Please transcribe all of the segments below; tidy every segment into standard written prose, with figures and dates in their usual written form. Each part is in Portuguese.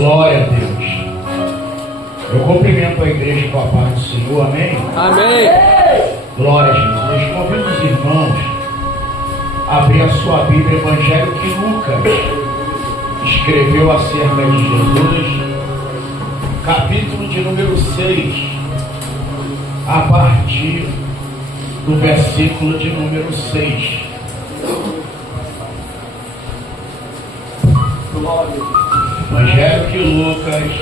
Glória a Deus. Eu cumprimento a igreja com a paz do Senhor, amém? Amém. Glória a Jesus. Eu convido os irmãos a abrir a sua Bíblia, Evangelho que Lucas escreveu acerca de Jesus, capítulo de número 6, a partir do versículo de número 6. Evangelho que Lucas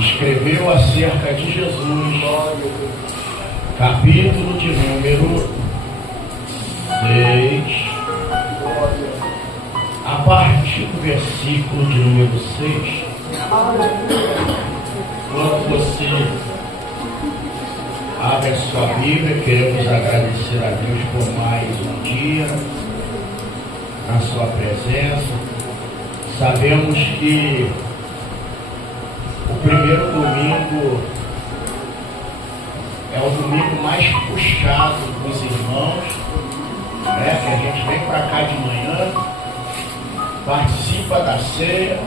escreveu acerca de Jesus, capítulo de número 6, a partir do versículo de número 6. Quando você abre a sua Bíblia, queremos agradecer a Deus por mais um dia na sua presença. Sabemos que o primeiro domingo é o domingo mais puxado dos irmãos, né? Que a gente vem para cá de manhã, participa da ceia,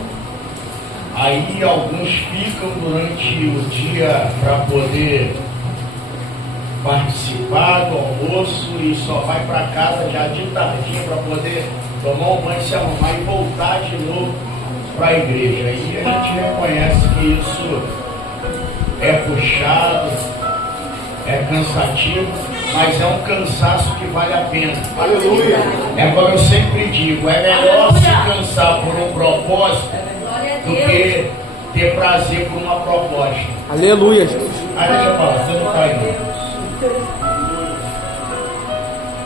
aí alguns ficam durante o dia para poder participar do almoço e só vai para casa já de tardinha para poder tomar um banho, se arrumar e voltar de novo para a igreja. E a gente reconhece que isso é puxado, é cansativo, mas é um cansaço que vale a pena. Aleluia. É como eu sempre digo, é melhor se cansar por um propósito do que ter prazer por uma proposta. Aleluia, Jesus. Aí deixa eu falar, você não está aí.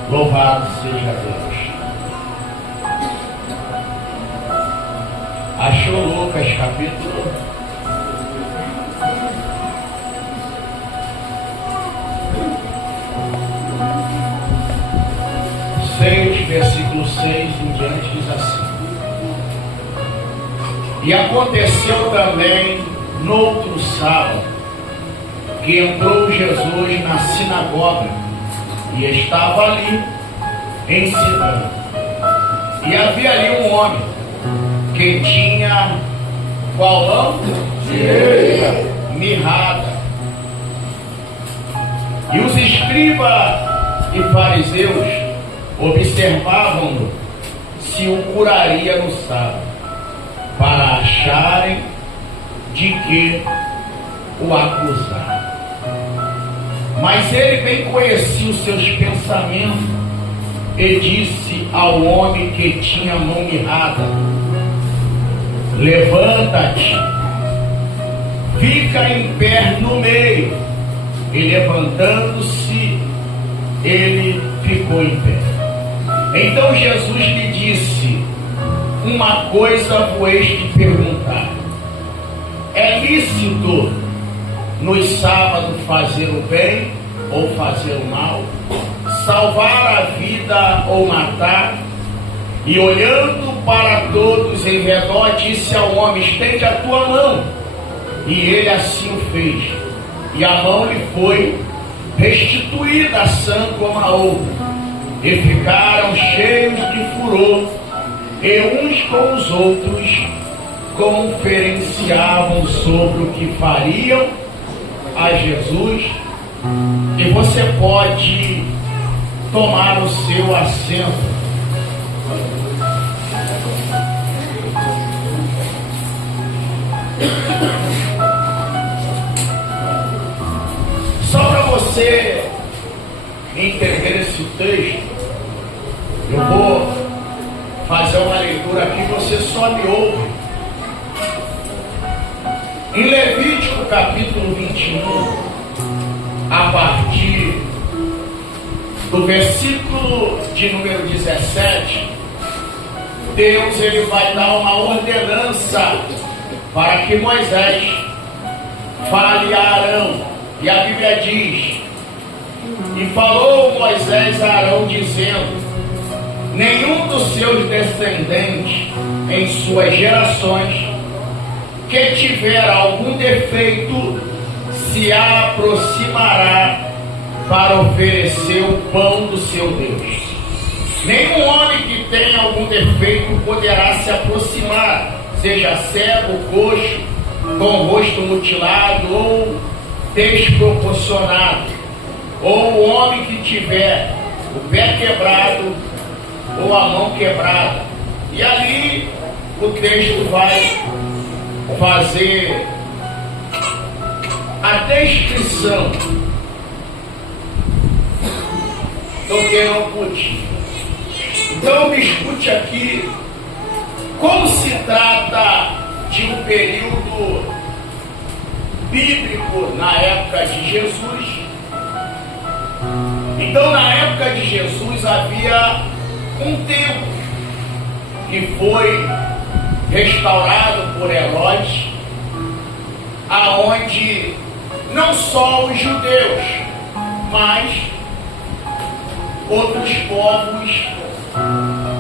Louvado seja Deus. Achou Lucas capítulo 6, versículo 6 em diante, diz assim: E aconteceu também no outro sábado que entrou Jesus na sinagoga e estava ali ensinando. E havia ali um homem que tinha qual mão? Direita, mirrada. E os escribas e fariseus observavam-no se o curaria no sábado, para acharem de que o acusar. Mas ele bem conhecia os seus pensamentos e disse ao homem que tinha a mão mirrada: Levanta-te, fica em pé no meio. E levantando-se, ele ficou em pé. Então Jesus lhe disse: Uma coisa vou te perguntar. É lícito nos sábados fazer o bem ou fazer o mal? Salvar a vida ou matar? E olhando para todos em redor, disse ao homem: Estende a tua mão. E ele assim o fez. E a mão lhe foi restituída sã como a outra. E ficaram cheios de furor, e uns com os outros conferenciavam sobre o que fariam a Jesus. E você pode tomar o seu assento. Só para você entender esse texto, eu vou fazer uma leitura aqui, você só me ouve. Em Levítico capítulo 21, a partir do versículo de número 17, Deus ele vai dar uma ordenança para que Moisés fale a Arão. E a Bíblia diz: E falou Moisés a Arão, dizendo: Nenhum dos seus descendentes em suas gerações que tiver algum defeito se aproximará para oferecer o pão do seu Deus. Nenhum homem que tenha algum defeito poderá se aproximar, seja cego, coxo, com o rosto mutilado ou desproporcionado, ou o homem que tiver o pé quebrado ou a mão quebrada. E ali o texto vai fazer a descrição do que não podia. Então me escute aqui como se trata de um período bíblico na época de Jesus. Então, na época de Jesus havia um templo que foi restaurado por Herodes, aonde não só os judeus, mas outros povos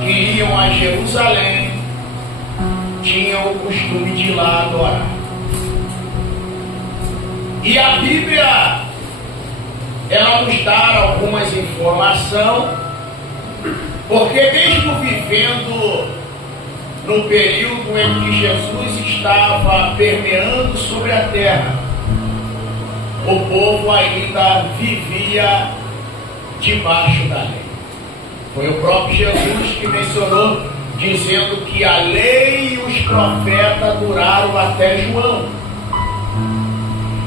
que iam a Jerusalém tinham o costume de ir lá adorar. E a Bíblia, ela nos dá algumas informações, porque mesmo vivendo no período em que Jesus estava permeando sobre a terra, o povo ainda vivia debaixo da lei. Foi o próprio Jesus que mencionou, dizendo que a lei e os profetas duraram até João.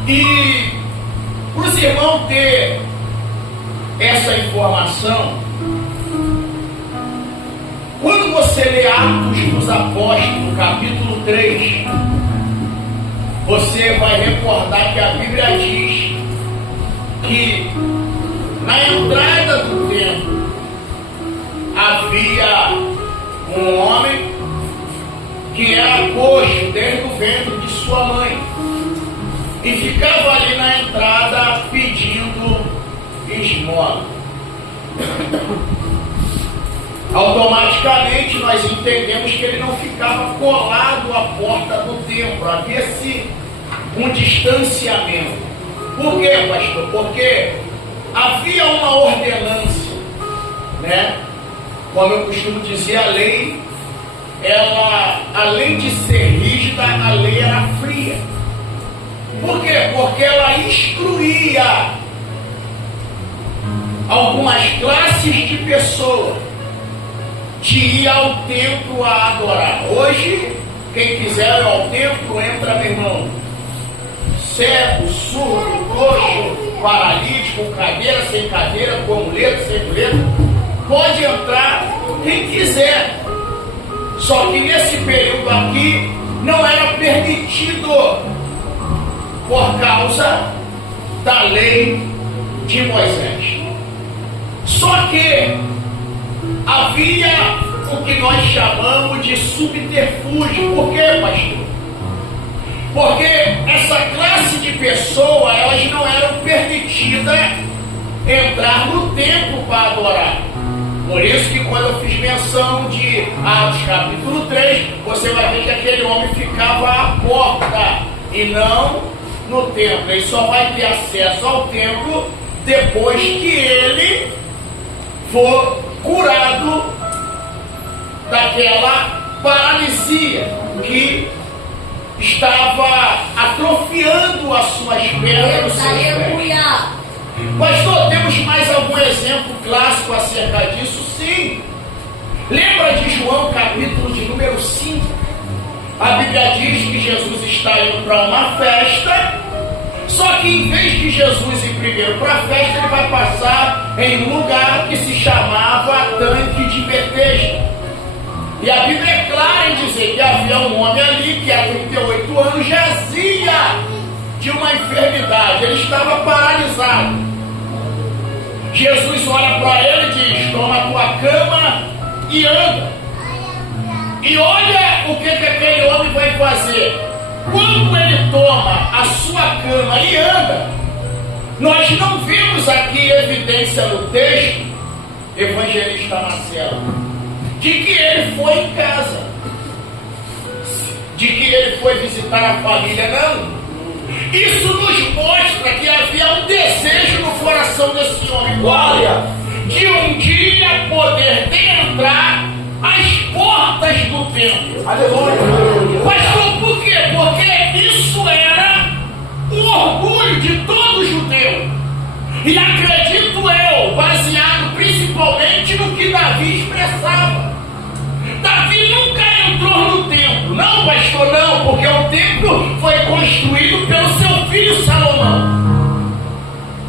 E para os irmãos ter essa informação, quando você lê Atos dos Apóstolos, capítulo 3, você vai recordar que a Bíblia diz que na entrada do templo havia um homem que era coxo desde o ventre de sua mãe e ficava ali na entrada pedindo esmola. Automaticamente nós entendemos que ele não ficava colado à porta do templo, havia-se um distanciamento. Por quê, pastor? Porque havia uma ordenança, né? Como eu costumo dizer, a lei, ela, além de ser rígida, a lei era fria. Por quê? Porque ela instruía algumas classes de pessoas de ir ao templo a adorar. Hoje, quem quiser ir ao templo, entra, meu irmão. Cego, surdo, coxo, paralítico, cadeira, sem cadeira, com muleta, sem muleta. Pode entrar quem quiser. Só que nesse período aqui não era permitido por causa da lei de Moisés. Só que havia o que nós chamamos de subterfúgio. Por quê, pastor? Porque essa classe de pessoas, elas não eram permitidas entrar no templo para adorar. Por isso que quando eu fiz menção de Atos capítulo 3, você vai ver que aquele homem ficava à porta e não no templo. Ele só vai ter acesso ao templo depois que ele for curado daquela paralisia que estava atrofiando as suas pernas. Aleluia! Pastor, temos mais algum exemplo clássico acerca disso? Sim. Lembra de João, capítulo de número 5? A Bíblia diz que Jesus está indo para uma festa, só que em vez de Jesus ir primeiro para a festa, ele vai passar em um lugar que se chamava Tanque de Betesda. E a Bíblia é clara em dizer que havia um homem ali que há 38 anos jazia de uma enfermidade, ele estava paralisado. Jesus olha para ele e diz: toma a tua cama e anda. E olha o que aquele homem vai fazer. Quando ele toma a sua cama e anda, nós não vemos aqui evidência no texto, evangelista Marcelo, de que ele foi em casa, de que ele foi visitar a família, não. Isso nos mostra que havia um desejo no coração desse homem, glória, de um dia poder entrar às portas do templo. Aleluia! E acredito eu, baseado principalmente no que Davi expressava. Davi nunca entrou no templo. Não, pastor, não, porque o templo foi construído pelo seu filho Salomão.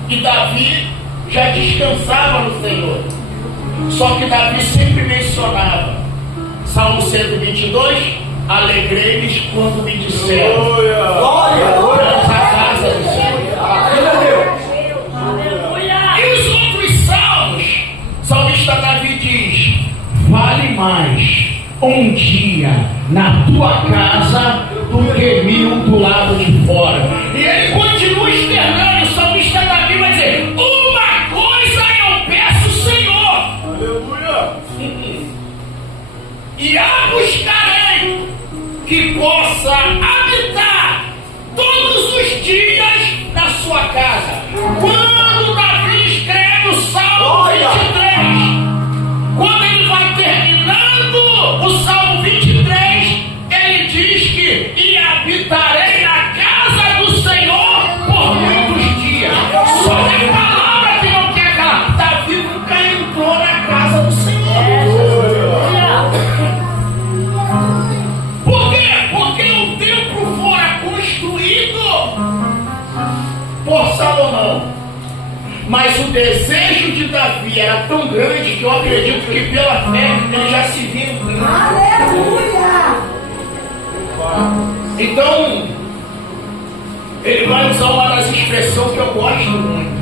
E Davi já descansava no Senhor. Só que Davi sempre mencionava Salmo 122: alegrei-me quando me disseram, vamos à casa do Senhor. E os outros salmos, o salmista Davi diz: vale mais um dia na tua casa do que 1000 do lado de fora. E ele continua externando. O salmista Davi vai dizer: uma coisa eu peço, Senhor, aleluia, e a buscarei, que possa habitar todos os dias na sua casa. Quando Davi escreve o Salmo 23, quando ele vai terminando o Salmo 23, ele diz que e habitarei na casa do Senhor por muitos dias. Só que a palavra que não quer calar. Davi nunca entrou na casa do Senhor. Por quê? Porque o templo fora construído por Salomão. Mas o desejo de Davi era tão grande que eu acredito que pela fé ele já se via em Cristo. Aleluia! Então, ele vai usar uma das expressões que eu gosto muito.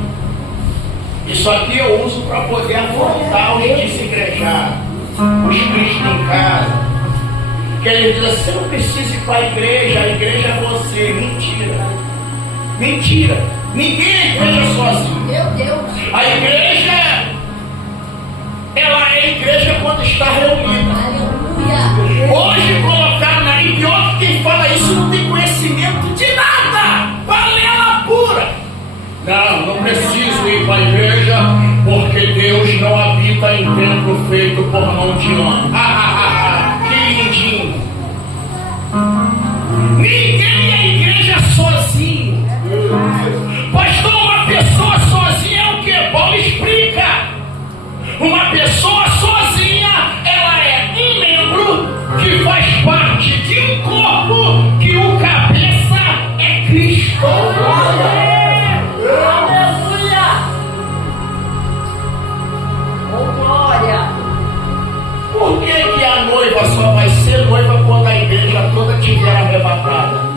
Isso aqui eu uso para poder afrontar os desigrejados, os cristãos em casa. Que ele diz assim: você não precisa ir para a igreja é você. Mentira. Mentira. Ninguém é igreja sozinho. Meu Deus. A igreja, ela é igreja quando está reunida. Aleluia. Hoje colocaram na pior que quem fala isso não tem conhecimento de nada. Balela pura. Não preciso ir para a igreja, porque Deus não habita em templo feito por mão de homem. Que lindinho. Ninguém é igreja sozinho. Pastor, uma pessoa sozinha é o que? Paulo explica. Uma pessoa sozinha, ela é um membro que faz parte de um corpo que o cabeça é Cristo. Aleluia. Oh, glória. Por que a noiva só vai ser noiva quando a igreja toda estiver arrebatada?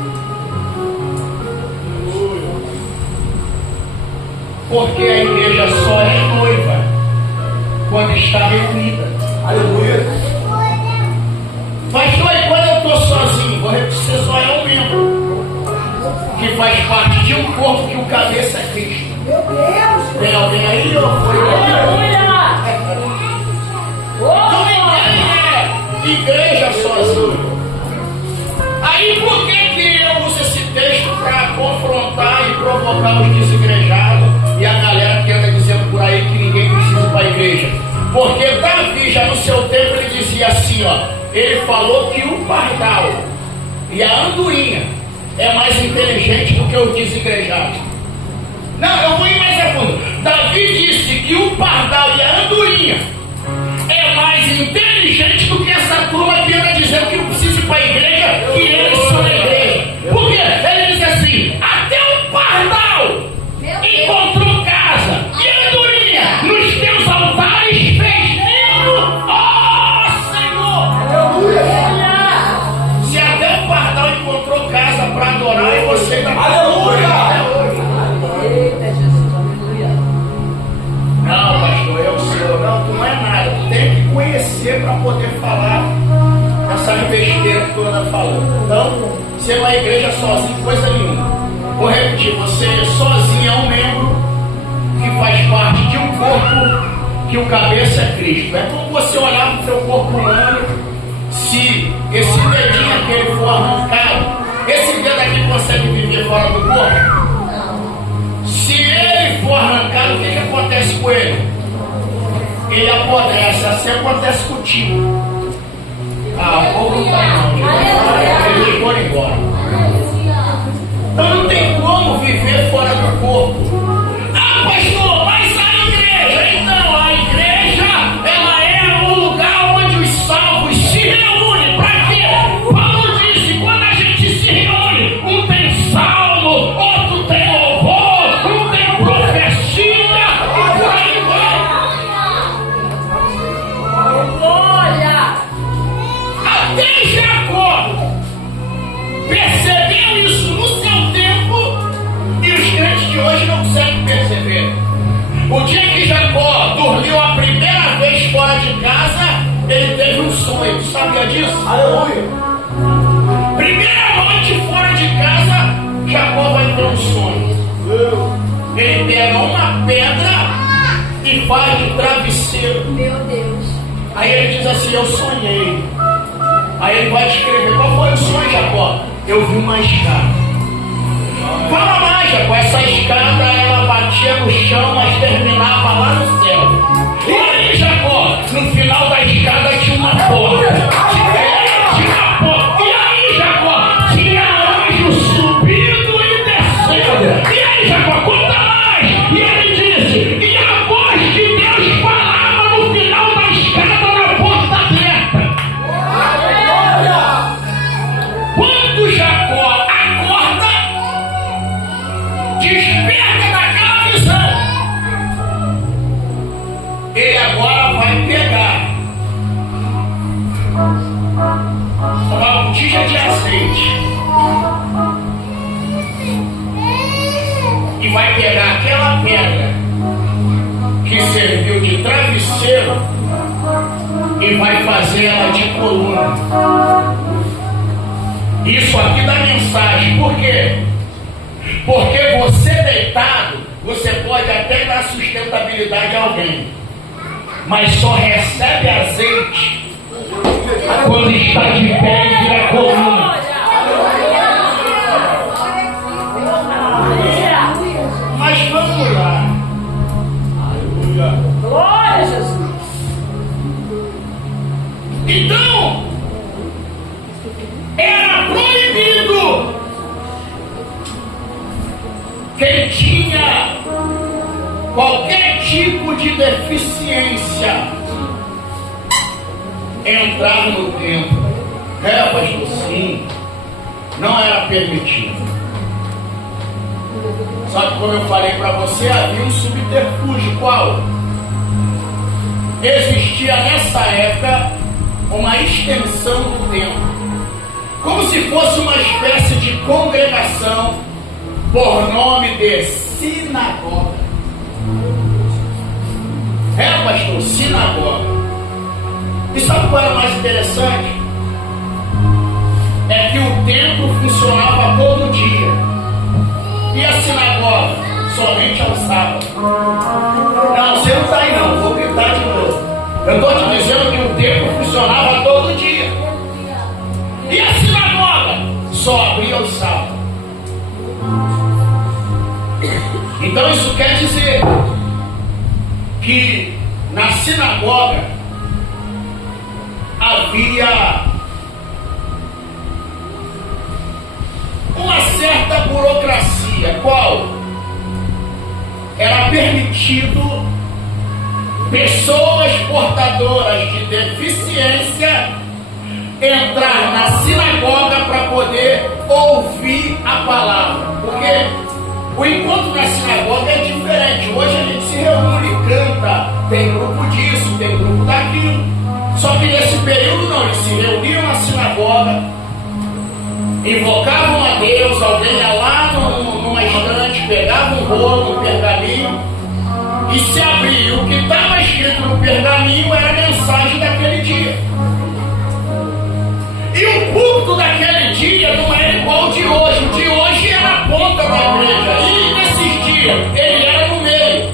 Porque a igreja só é noiva quando está reunida. Aleluia. Pastor, e quando eu estou sozinho? Você só é um membro que faz parte de um corpo que o cabeça é Cristo. Meu Deus. Tem alguém aí ou foi? Aleluia. Não ninguém é igreja sozinho. Aí por que eu uso esse texto para confrontar e provocar os desigrejados e a galera que anda dizendo por aí que ninguém precisa ir para a igreja? Porque Davi, já no seu tempo, ele dizia assim, ó, ele falou que o pardal e a andorinha é mais inteligente do que os desigrejados. Não, eu vou ir mais a fundo. Davi disse que o pardal e a andorinha é mais inteligente do que essa turma que anda dizendo que não precisa ir para a igreja, que eles são a igreja. Por quê? Ele diz assim: até o pardal encontrou casa e a andorinha nos teus altares fez ninho. Ó Senhor! Aleluia. Se até o pardal encontrou casa para adorar, e você ainda está. Aleluia! Eita, Jesus, aleluia. Não, pastor, eu sou. Não, tu não é nada. Tu tem que conhecer para poder falar essas besteiras que tu anda falando. Então, ser uma igreja sozinho, coisa nenhuma. Vou repetir: você sozinho é um membro que faz parte de um corpo que o cabeça é Cristo. É como você olhar para o seu corpo humano. Se esse dedinho aqui ele for arrancado, esse dedo aqui consegue viver fora do corpo? Se ele for arrancado, o que acontece com ele? Ele apodrece. Assim acontece contigo. Ah, o povo não está não. Ele foi embora. Então não tem como viver fora do corpo. Ah, pastor, sabia disso? Aleluia. Primeira noite fora de casa, Jacó vai ter um sonho. Ele pega uma pedra e faz de travesseiro. Meu Deus. Aí ele diz assim: eu sonhei. Aí ele vai escrever: qual foi o sonho, Jacó? Eu vi uma escada. Fala mais, Jacó. Essa escada ela batia no chão, mas terminava lá no céu. E aí, Jacó, no final da escada tinha uma porta. Tinha uma porta. E aí, Jacó, tinha anjo subindo e descendo. E aí, Jacó, conta mais. E ele disse: e a voz de Deus falava no final da escada na porta aberta. Quando Jacó acorda, desperta daquela visão, ele agora vai pegar uma botija de azeite e vai pegar aquela pedra que serviu de travesseiro e vai fazer ela de coluna. Isso aqui dá mensagem. Por quê? Porque você deitado, você pode até dar sustentabilidade a alguém, mas só recebe azeite quando está de pé e vira coluna. Mas vamos lá. Glória a Jesus. Então, era proibido quem tinha qualquer tipo de deficiência entrar no templo. Pastor, sim, não era permitido. Só que, como eu falei para você, havia um subterfúgio. Qual? Existia nessa época uma extensão do templo, como se fosse uma espécie de congregação por nome de sinagoga. Pastor, sinagoga. E sabe qual era o mais interessante? É que o templo funcionava todo dia e a sinagoga somente ao sábado. Não, você não está aí não, vou gritar de novo. Eu estou te dizendo que o templo funcionava todo dia e a sinagoga só abria aos sábados. Então isso quer dizer que na sinagoga havia uma certa burocracia. Qual? Era permitido pessoas portadoras de deficiência entrar na sinagoga para poder ouvir a palavra. Porque o encontro na sinagoga é diferente. Hoje a gente se reúne, canta, tem grupo disso, tem grupo daquilo. Só que nesse período não, eles se reuniam na sinagoga, invocavam a Deus, alguém ia lá numa estante, pegava um rolo, um pergaminho e se abria. O que estava escrito no pergaminho era a mensagem daquele dia. E o culto daquele dia não era igual ao de hoje. O de hoje era a ponta da igreja. E nesses dias, ele era no meio.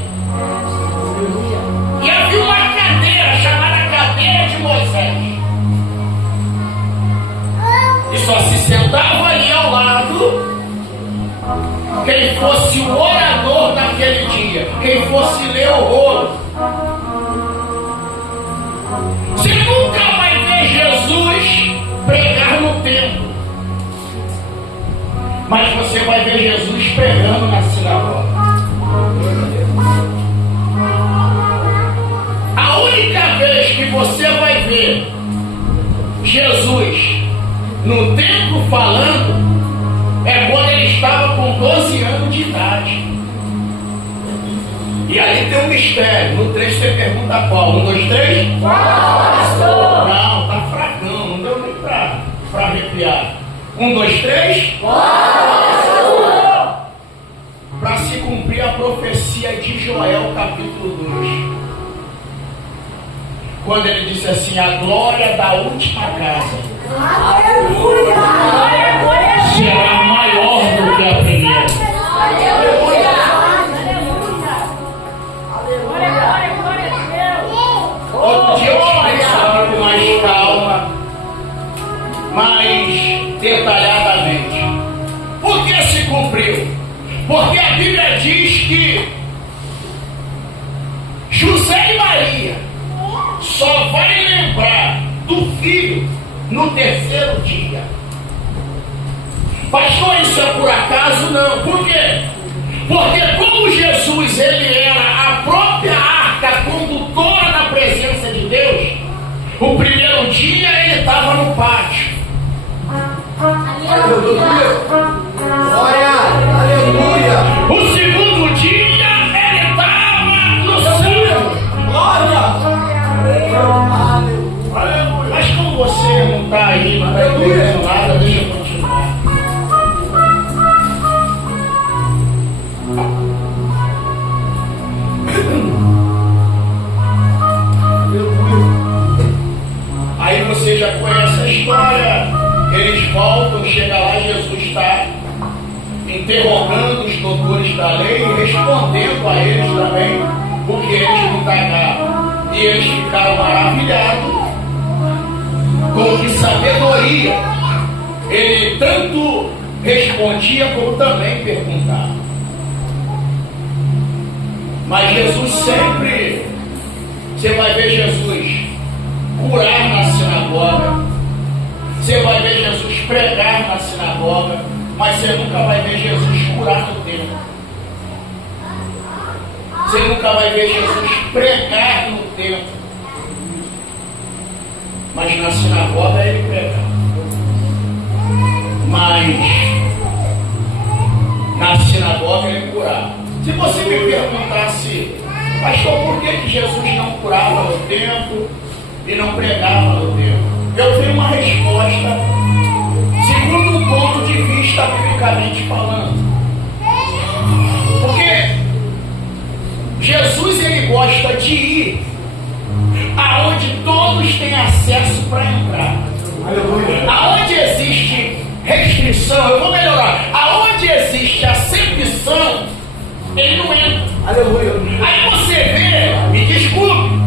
E havia uma cadeira chamada cadeira de Moisés. E só se sentava ali ao lado quem fosse o orador daquele dia, quem fosse ler o rolo. Você nunca vai ver Jesus pregar no templo, mas você vai ver Jesus pregando na sinagoga. A única vez que você vai ver Jesus no templo falando é quando ele estava com 12 anos de idade. E aí tem um mistério. No 3 você pergunta qual? 1, 2, 3? Pastor! Não, tá fracão, não deu nem pra arrepiar. 1, 2, 3? Para se cumprir a profecia de Joel, capítulo 2. quando ele disse assim: a glória da última casa Aleluia! será maior do que a primeira. Aleluia! Outro dia eu expliquei isso com mais calma, mais detalhadamente. Por que se cumpriu? Porque a Bíblia diz que José e Maria só vai lembrar do filho no terceiro dia. Pastor, isso é por acaso? Não. Por quê? Porque como Jesus ele era a própria arca condutora da presença de Deus, o primeiro dia ele estava no pátio. Glória! Aleluia! O segundo dia ele estava no céu. Glória! Mas como você não está aí, não está entendendo nada, deixa eu continuar. Aí você já conhece a história. Eles voltam, chega lá, Jesus está interrogando os doutores da lei e respondendo a eles também o que eles indagaram. E eles ficaram maravilhados com que sabedoria ele tanto respondia como também perguntava. Mas Jesus sempre, você vai ver Jesus curar na sinagoga, você vai ver Jesus pregar na sinagoga, mas você nunca vai ver Jesus curar no templo. Você nunca vai ver Jesus pregar no templo. Mas na sinagoga ele pregava. Mas na sinagoga ele curava. Se você me perguntasse, pastor, por que Jesus não curava no templo e não pregava no templo? Eu tenho uma resposta segundo um ponto de vista biblicamente falando. Porque Jesus ele gosta de ir aonde todos têm acesso para entrar. Aleluia! Aonde existe restrição, eu vou melhorar. Aonde existe acepção, ele não entra. Aleluia! Aí você vê, me desculpe,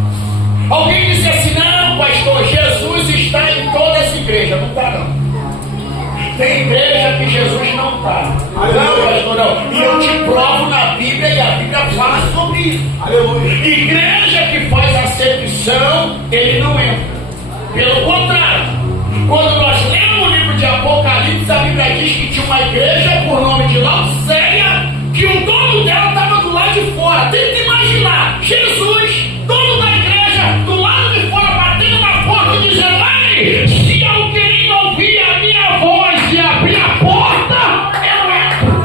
alguém diz assim: não, pastor, Jesus está em todas as igrejas. Não está, não. Tem igreja que Jesus não está. Não, pastor, não. E eu te provo na Bíblia, e a Bíblia fala sobre isso. Aleluia! Igreja que faz acepção, ele não entra. Pelo contrário, quando nós lemos o livro de Apocalipse, a Bíblia diz que tinha uma igreja por nome de Laodiceia, que o dono dela estava do lado de fora. Tenta imaginar Jesus, dono da igreja, do lado de fora, batendo na porta e dizendo: ei, se alguém ouvir a minha voz e abrir a porta, eu entro.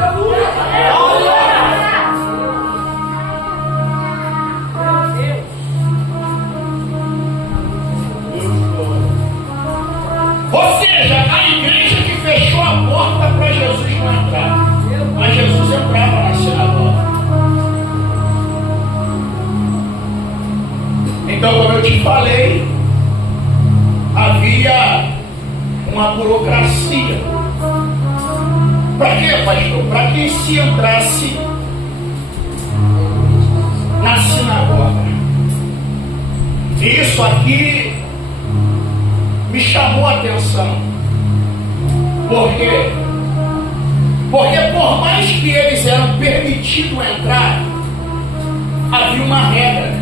Ou seja, a igreja que fechou a porta para Jesus não entrar. Mas Jesus entrava na sinagoga. Então, como eu te falei, havia uma burocracia. Para quê, pastor? Para que se entrasse na sinagoga. E isso aqui me chamou a atenção. Por quê? Porque por mais que eles eram permitidos entrar, havia uma regra.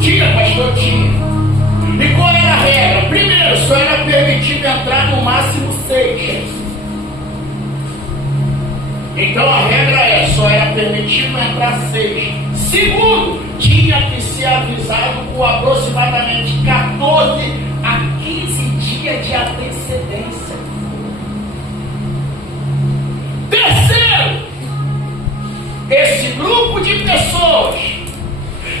Tinha, pastor? Tinha. E qual era a regra? Primeiro, só era permitido entrar no máximo 6. Então a regra é, só era permitido entrar 6. Segundo, tinha que ser avisado com aproximadamente 14 a 15 dias de antecedência. Terceiro, esse grupo de pessoas,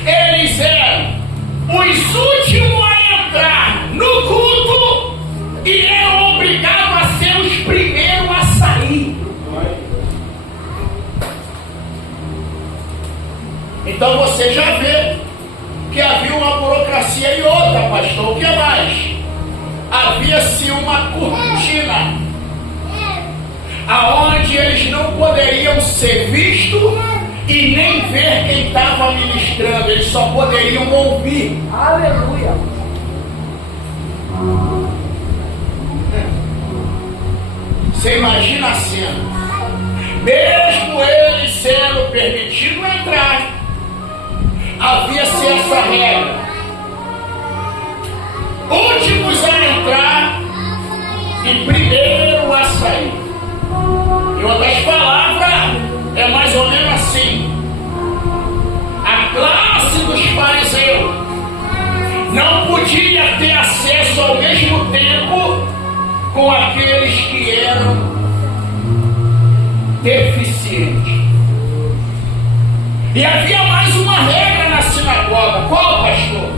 eles eram os últimos a entrar no culto e eram obrigados a ser os primeiros a sair. Então você já vê que havia uma burocracia. bacia e outra, pastor. O que mais? Havia-se uma cortina, aonde eles não poderiam ser vistos e nem ver quem estava ministrando, eles só poderiam ouvir. Aleluia. Você imagina a cena, mesmo eles sendo permitido entrar, havia-se essa regra: últimos a entrar e primeiro a sair. Em outras palavras, é mais ou menos assim: a classe dos fariseus não podia ter acesso ao mesmo tempo com aqueles que eram deficientes. E havia mais uma regra na sinagoga. Qual, pastor?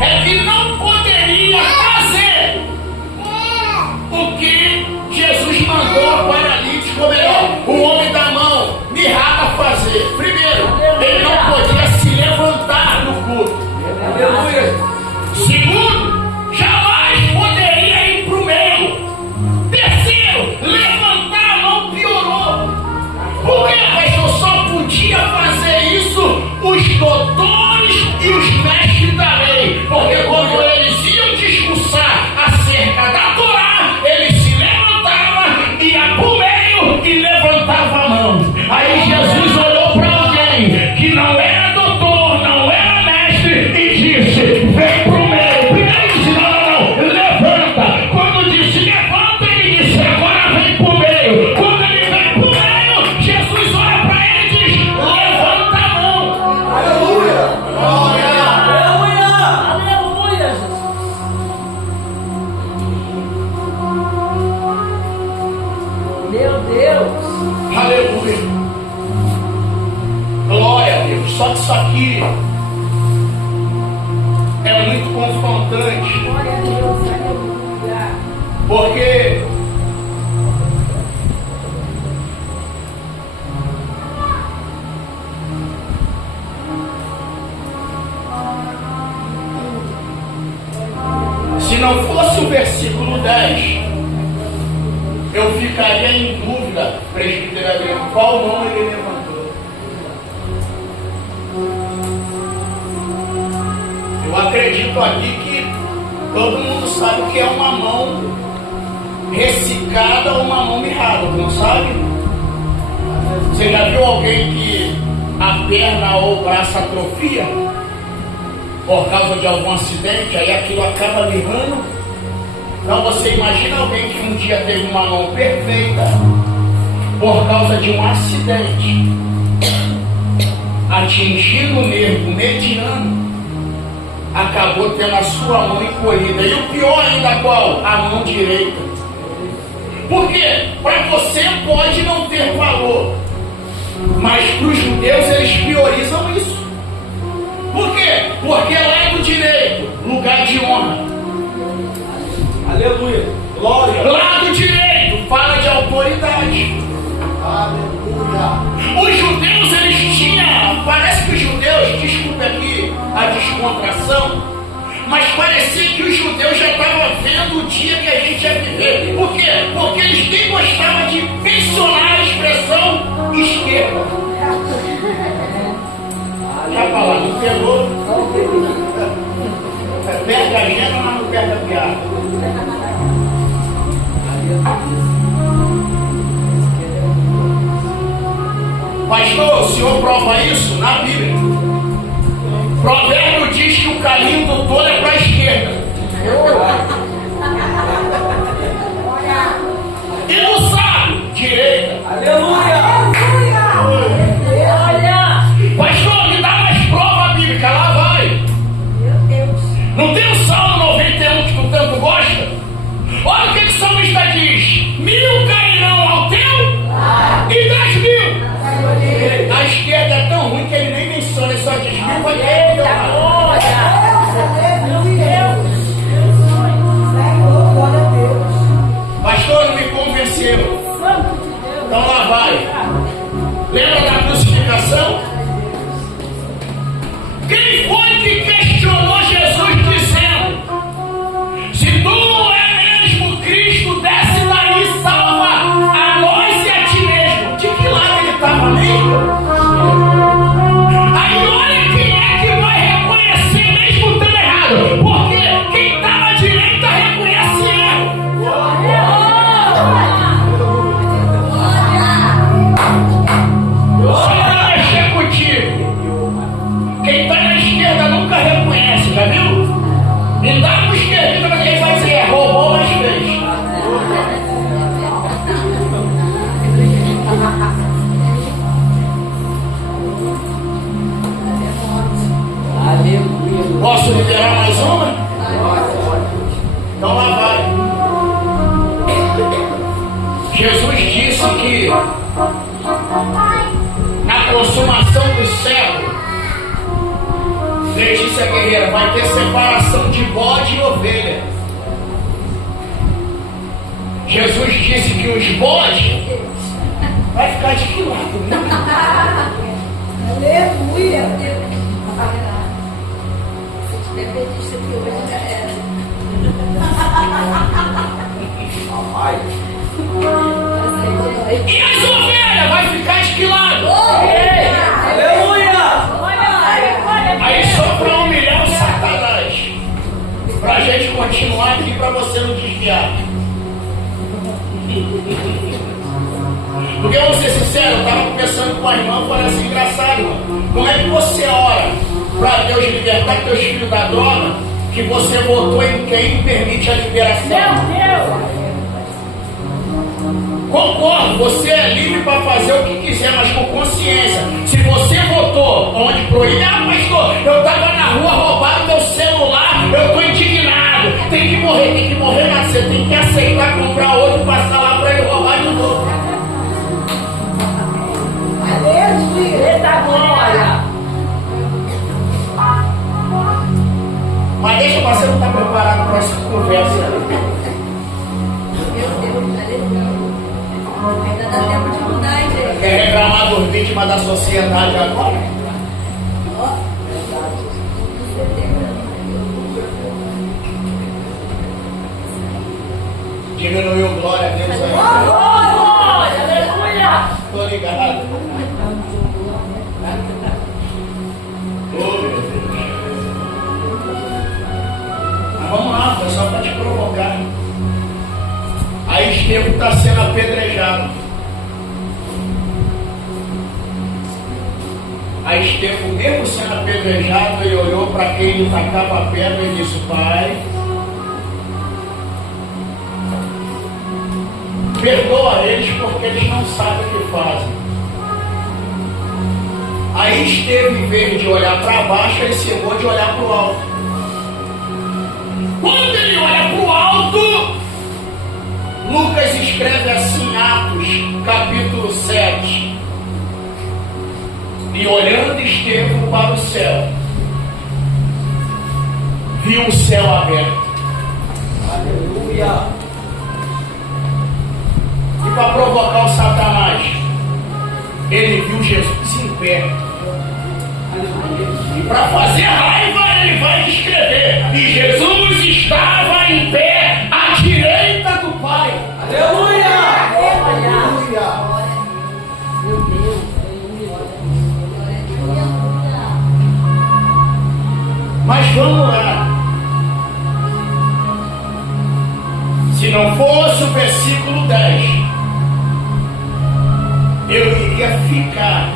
É que não poderia fazer o que Jesus mandou ao paralítico, ou melhor, o homem da mão mirrada fazer. Primeiro, ele não podia se levantar no culto. Segundo, jamais poderia ir para o meio. Terceiro, levantar a mão piorou. Por quê, pastor? Só podia fazer isso os doutores e os mestres da lei. Porque quando eles iam discursar acerca da Torá, eles se levantavam, ia para o meio e levantava a mão. Aí Jesus olhou para alguém que não era doutor, não era mestre, e disse: vem para o meio. Primeiro disse: não, levanta. Quando disse levanta, ele disse: agora vem para o meio. Quando ele vem para o meio, Jesus olha para ele e diz: levanta a mão. Aleluia. Aleluia, Jesus. Meu Deus. Aleluia. Glória a Deus. Só que isso aqui é muito confrontante, Glória a Deus. Aleluia. porque se não fosse o versículo 10, eu ficaria em dúvida, presbítero Adriano, qual mão ele levantou. Eu acredito aqui que todo mundo sabe que é uma mão ressecada ou uma mão mirrada, não sabe? Você já viu alguém que a perna ou o braço atrofia por causa de algum acidente, aí aquilo acaba mirrando? Então você imagina alguém que um dia teve uma mão perfeita por causa de um acidente, atingindo o nervo mediano, acabou tendo a sua mão encolhida. E o pior ainda qual? A mão direita. Por quê? Para você pode não ter valor, mas para os judeus eles priorizam isso. Por quê? Porque lado direito, lugar de honra. Aleluia. Glória. Lado direito fala de autoridade. Aleluia. Os judeus eles tinham, parece que os judeus, desculpe aqui a descontração, mas parecia que os judeus já estavam vendo o dia que a gente ia viver. Por quê? Porque eles nem gostavam de mencionar a expressão esquerda. Já falaram, não pegou? Perde a agenda, mas não perde a piada. Pastor, o senhor prova isso na Bíblia. Provérbio diz que o caminho do tolo é para a esquerda. E no sábio, direita. Aleluia. Olha. Pastor, me dá mais prova bíblica, lá vai. Meu Deus. Não tem o Salmo 91 que tu tanto gosta? Olha o que o salmista diz: 1000 cairão ao teu e 10.000. A esquerda é tão ruim que ele nem menciona, ele só diz 1000 vai ter. Eita, glória. Meu Deus. Pastor, não me convenceu. Santo de Deus. Então lá vai. Me dá uma esquerdinha, mas ele vai dizer, roubou, mas fez. Aleluia. Posso liberar mais uma? Então lá vai. Jesus disse que na consumação do século, Letícia Guerreira, vai ter separação de bode e ovelha. Jesus disse que os bodes vai ficar de que lado? Aleluia. E as ovelhas vai ficar de que lado? Aleluia! Aí só para humilhar o Satanás, para a gente continuar aqui, para você não desviar. Porque eu vou ser sincero, eu estava conversando com a irmã, falei assim, engraçado, irmão, como é que você ora para Deus libertar teus filhos da droga, que você votou em quem permite a liberação? Meu Deus. Concordo, você é livre para fazer o que quiser, mas com consciência. Se você votou onde proíbe, pastor, eu estava na rua, roubaram meu celular, eu estou indignado. Tem que morrer, mas você tem que aceitar comprar outro, passar lá para ele roubar de novo. Aleluia. Eita glória. Mas deixa você não estar preparado para essa conversa. Ainda dá tempo de mudar, hein, gente? Quer reclamar dos vítimas da sociedade agora? Diminuiu, glória a Deus aí. Glória, aleluia. Tô ligado. Oh, meu Deus. Mas vamos lá, foi só para te provocar. Aí Estevão está sendo apedrejado. Aí Estevão, mesmo sendo apedrejado, ele olhou para quem ele tacava a pedra e disse: Pai, perdoa eles porque eles não sabem o que fazem. Aí Estevão, em vez de olhar para baixo, ele se errou de olhar para o alto. Quando ele olha para o alto, Lucas escreve assim, Atos, capítulo 7. E olhando Estevão para o céu, viu o céu aberto. Aleluia! E para provocar o Satanás, ele viu Jesus em pé. E para fazer raiva, ele vai escrever: e Jesus estava em pé à direita do Pai. Aleluia! Aleluia. Meu Deus. Mas vamos lá. Se não fosse o versículo 10, eu iria ficar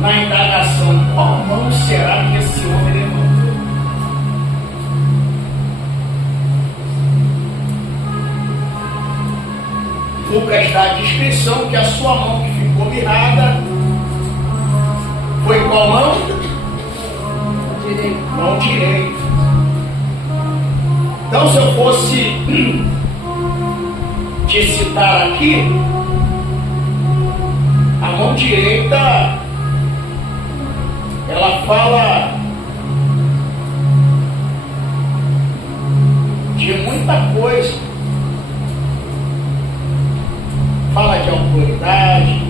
na indagação: qual mão será que esse homem levantou? Lucas dá a descrição que a sua mão que ficou mirrada foi qual mão? Mão direita. Então, se eu fosse te citar aqui, a mão direita, ela fala de muita coisa. Fala de autoridade,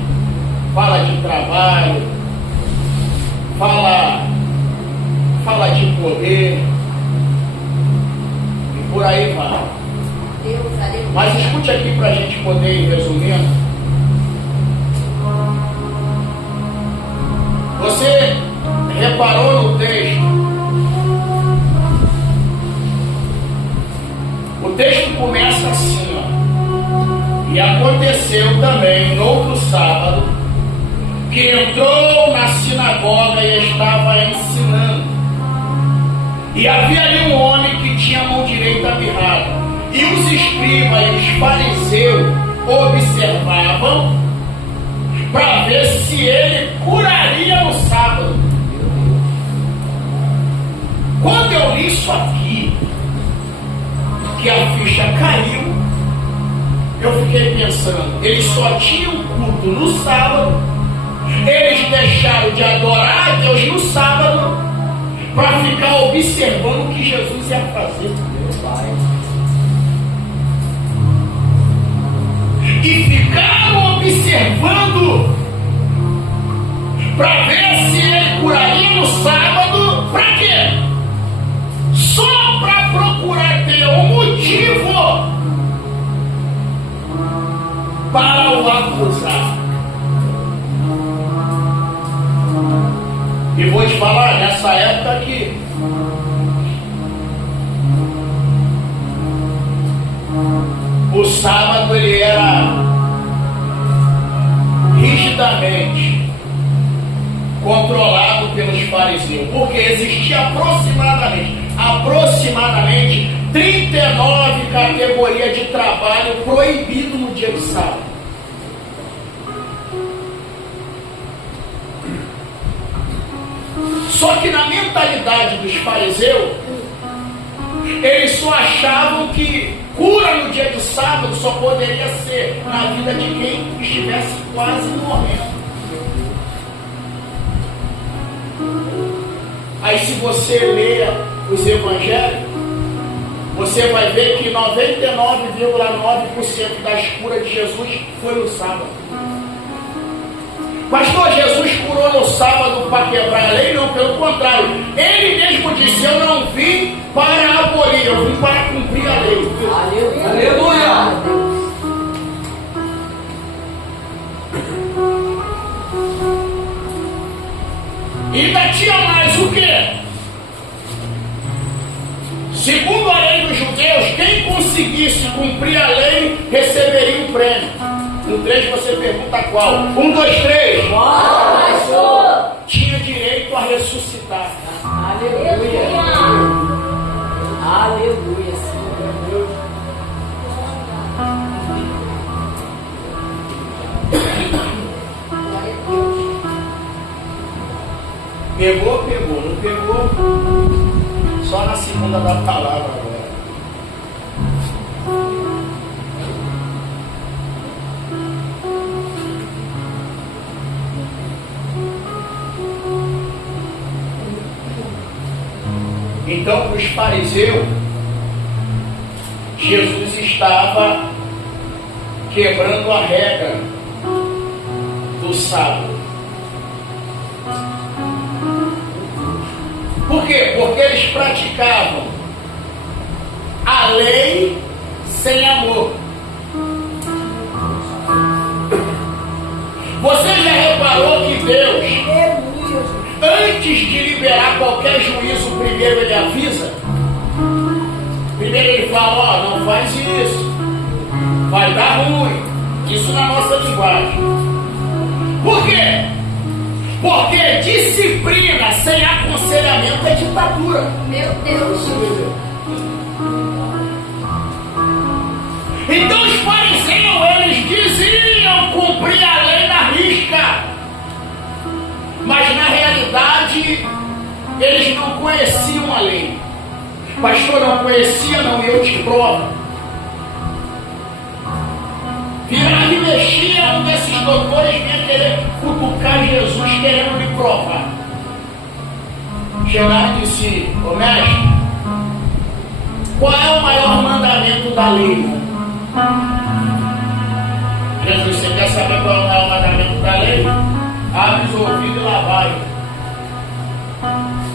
fala de trabalho, fala de poder, e por aí vai. Mas escute aqui para a gente poder ir resumindo. Você reparou no texto? O texto começa assim, ó. E aconteceu também, no outro sábado, que entrou na sinagoga e estava ensinando. E havia ali um homem que tinha a mão direita mirrada. E os escribas e os fariseus observavam para ver se ele curaria no sábado. Quando eu li isso aqui, que a ficha caiu, eu fiquei pensando, eles só tinham culto no sábado, eles deixaram de adorar a Deus no sábado para ficar observando o que Jesus ia fazer. E ficaram observando para ver se ele curaria no sábado. Para quê? Só para procurar ter um motivo para o acusar. E vou te falar, nessa época aqui, o sábado ele era rigidamente controlado pelos fariseus, porque existia aproximadamente 39 categorias de trabalho proibido no dia de sábado. Só que na mentalidade dos fariseus, eles só achavam que cura no dia de sábado só poderia ser na vida de quem estivesse quase morrendo. Aí se você ler os evangelhos, você vai ver que 99,9% das curas de Jesus foi no sábado. Pastor, Jesus curou no sábado para quebrar a lei? Não, pelo contrário. Ele mesmo disse, eu não vim para abolir, eu vim para cumprir a lei. Aleluia. Aleluia. E ainda tinha mais o quê? Segundo a lei dos judeus, quem conseguisse cumprir a lei receberia um prêmio. No 3 você pergunta qual? 1, 2, 3. Tinha direito a ressuscitar. Aleluia. Aleluia, Senhor. Pegou, pegou. Não pegou, só na segunda da palavra agora. Então, para os fariseus, Jesus estava quebrando a regra do sábado. Por quê? Porque eles praticavam a lei sem amor. Você já reparou que Deus, antes de liberar qualquer juízo, primeiro ele avisa? Primeiro ele fala, ó, não faz isso, vai dar ruim. Isso na nossa linguagem. Por quê? Porque disciplina sem aconselhamento é ditadura. Meu Deus. Então os fariseus, eles diziam cumprir a lei na risca, mas na realidade eles não conheciam a lei. Pastor, não conhecia, não, eu te provo. Virava e mexia, um desses doutores vinha querer cutucar Jesus, querendo me provar. Chegaram e disse, ô mestre, qual é o maior mandamento da lei? Jesus, você quer saber qual é o maior mandamento da lei? Abre os ouvidos e lá vai.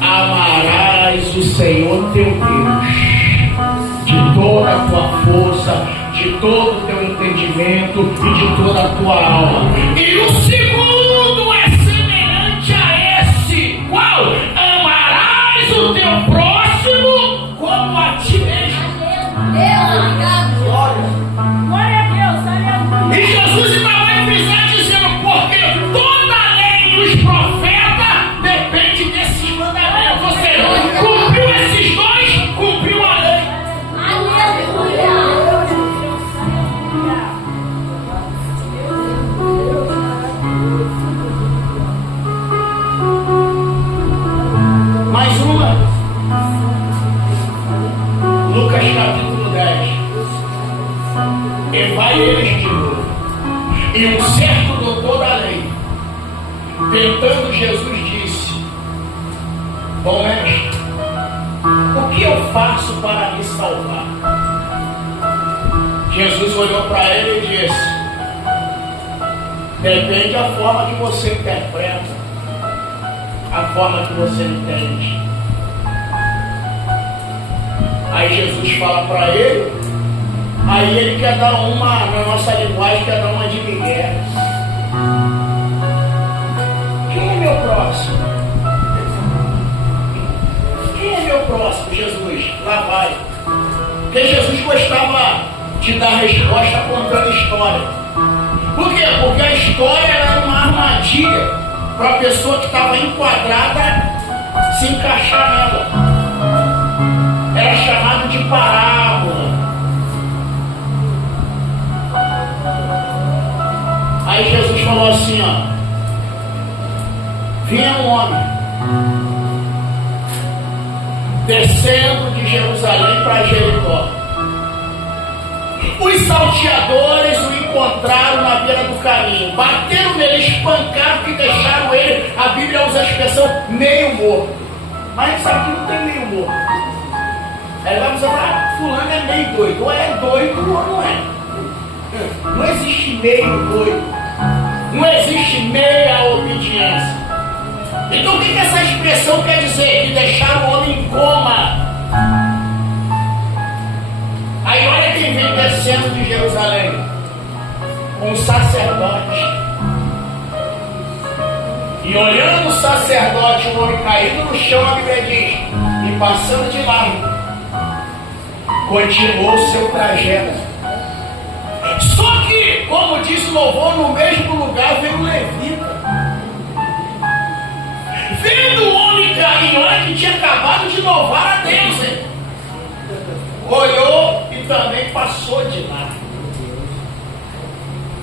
Amarás o Senhor teu Deus de toda a tua força, de todo o teu entendimento e de toda a tua alma. E o segundo é semelhante a esse. Qual? Amarás o teu próximo como a ti mesmo. Deus, obrigado. Glória a Deus, aleluia. E Jesus ainda vai frisar dizendo, porque toda a lei e os profetas dependem desses mandamentos. Ou seja, cumpriu esses Bom mestre, o que eu faço para me salvar? Jesus olhou para ele e disse: depende da forma que você interpreta, a forma que você entende. Aí Jesus fala para ele, aí ele quer dar uma, na nossa linguagem, quer dar uma de Miguel. Quem é meu próximo? Quem é meu próximo, Jesus? Lá vai. Porque Jesus gostava de dar resposta contando história. Por quê? Porque a história era uma armadilha para a pessoa que estava enquadrada se encaixar nela. Era chamado de parábola. Aí Jesus falou assim, ó: vinha um homem descendo de Jerusalém para Jericó. Os salteadores o encontraram na beira do caminho, bateram nele, espancaram e deixaram ele, a Bíblia usa a expressão meio morto. Mas a gente sabe que não tem meio morto. Aí vai falar, fulano é meio doido, ou é doido ou não é. Não existe meio doido, não existe meia obediência. Então o que essa expressão quer dizer? Que deixaram o homem em coma. Aí olha quem vem descendo de Jerusalém, um sacerdote. E olhando o sacerdote, o homem caído no chão, a Bíblia diz, e passando de largo, continuou o seu trajeto. Só que, como diz o louvor, no mesmo lugar veio o levita. Vendo o homem cair, olha que tinha acabado de louvar a Deus, hein? Olhou e também passou de lá.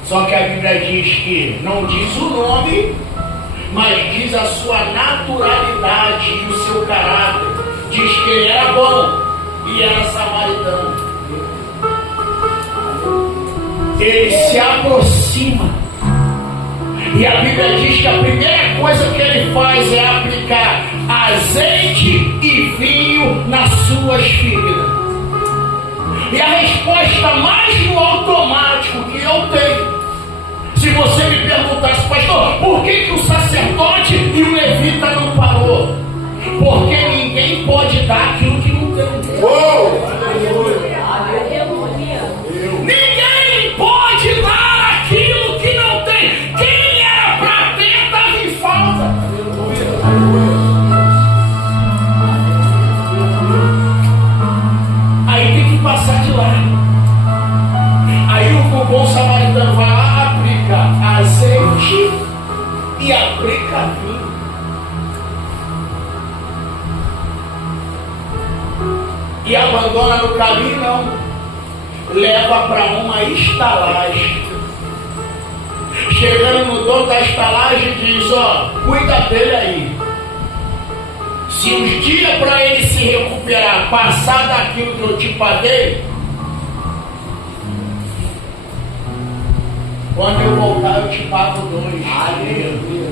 Só que a Bíblia diz que não diz o nome, mas diz a sua naturalidade e o seu caráter. Diz que ele era bom e era samaritano. Ele se aproxima e a Bíblia diz que a primeira coisa que ele faz é aplicar azeite e vinho nas suas feridas. E a resposta mais no automático que eu tenho, se você me perguntasse, pastor, por que o sacerdote e o levita não parou? Porque ninguém pode dar aquilo que não tem. Ninguém pode dar aquilo que não tem. Quem era para ter estava em falta. Aí tem que passar de lá. Aí o bom samaritano vai lá, aplica azeite e aplica vinho. E abandona no caminho, não. Leva para uma estalagem. Chegando no dono da estalagem, diz: ó, cuida dele aí. Se os dias para ele se recuperar passar daquilo que eu te paguei, quando eu voltar eu te pago 2. Aleluia.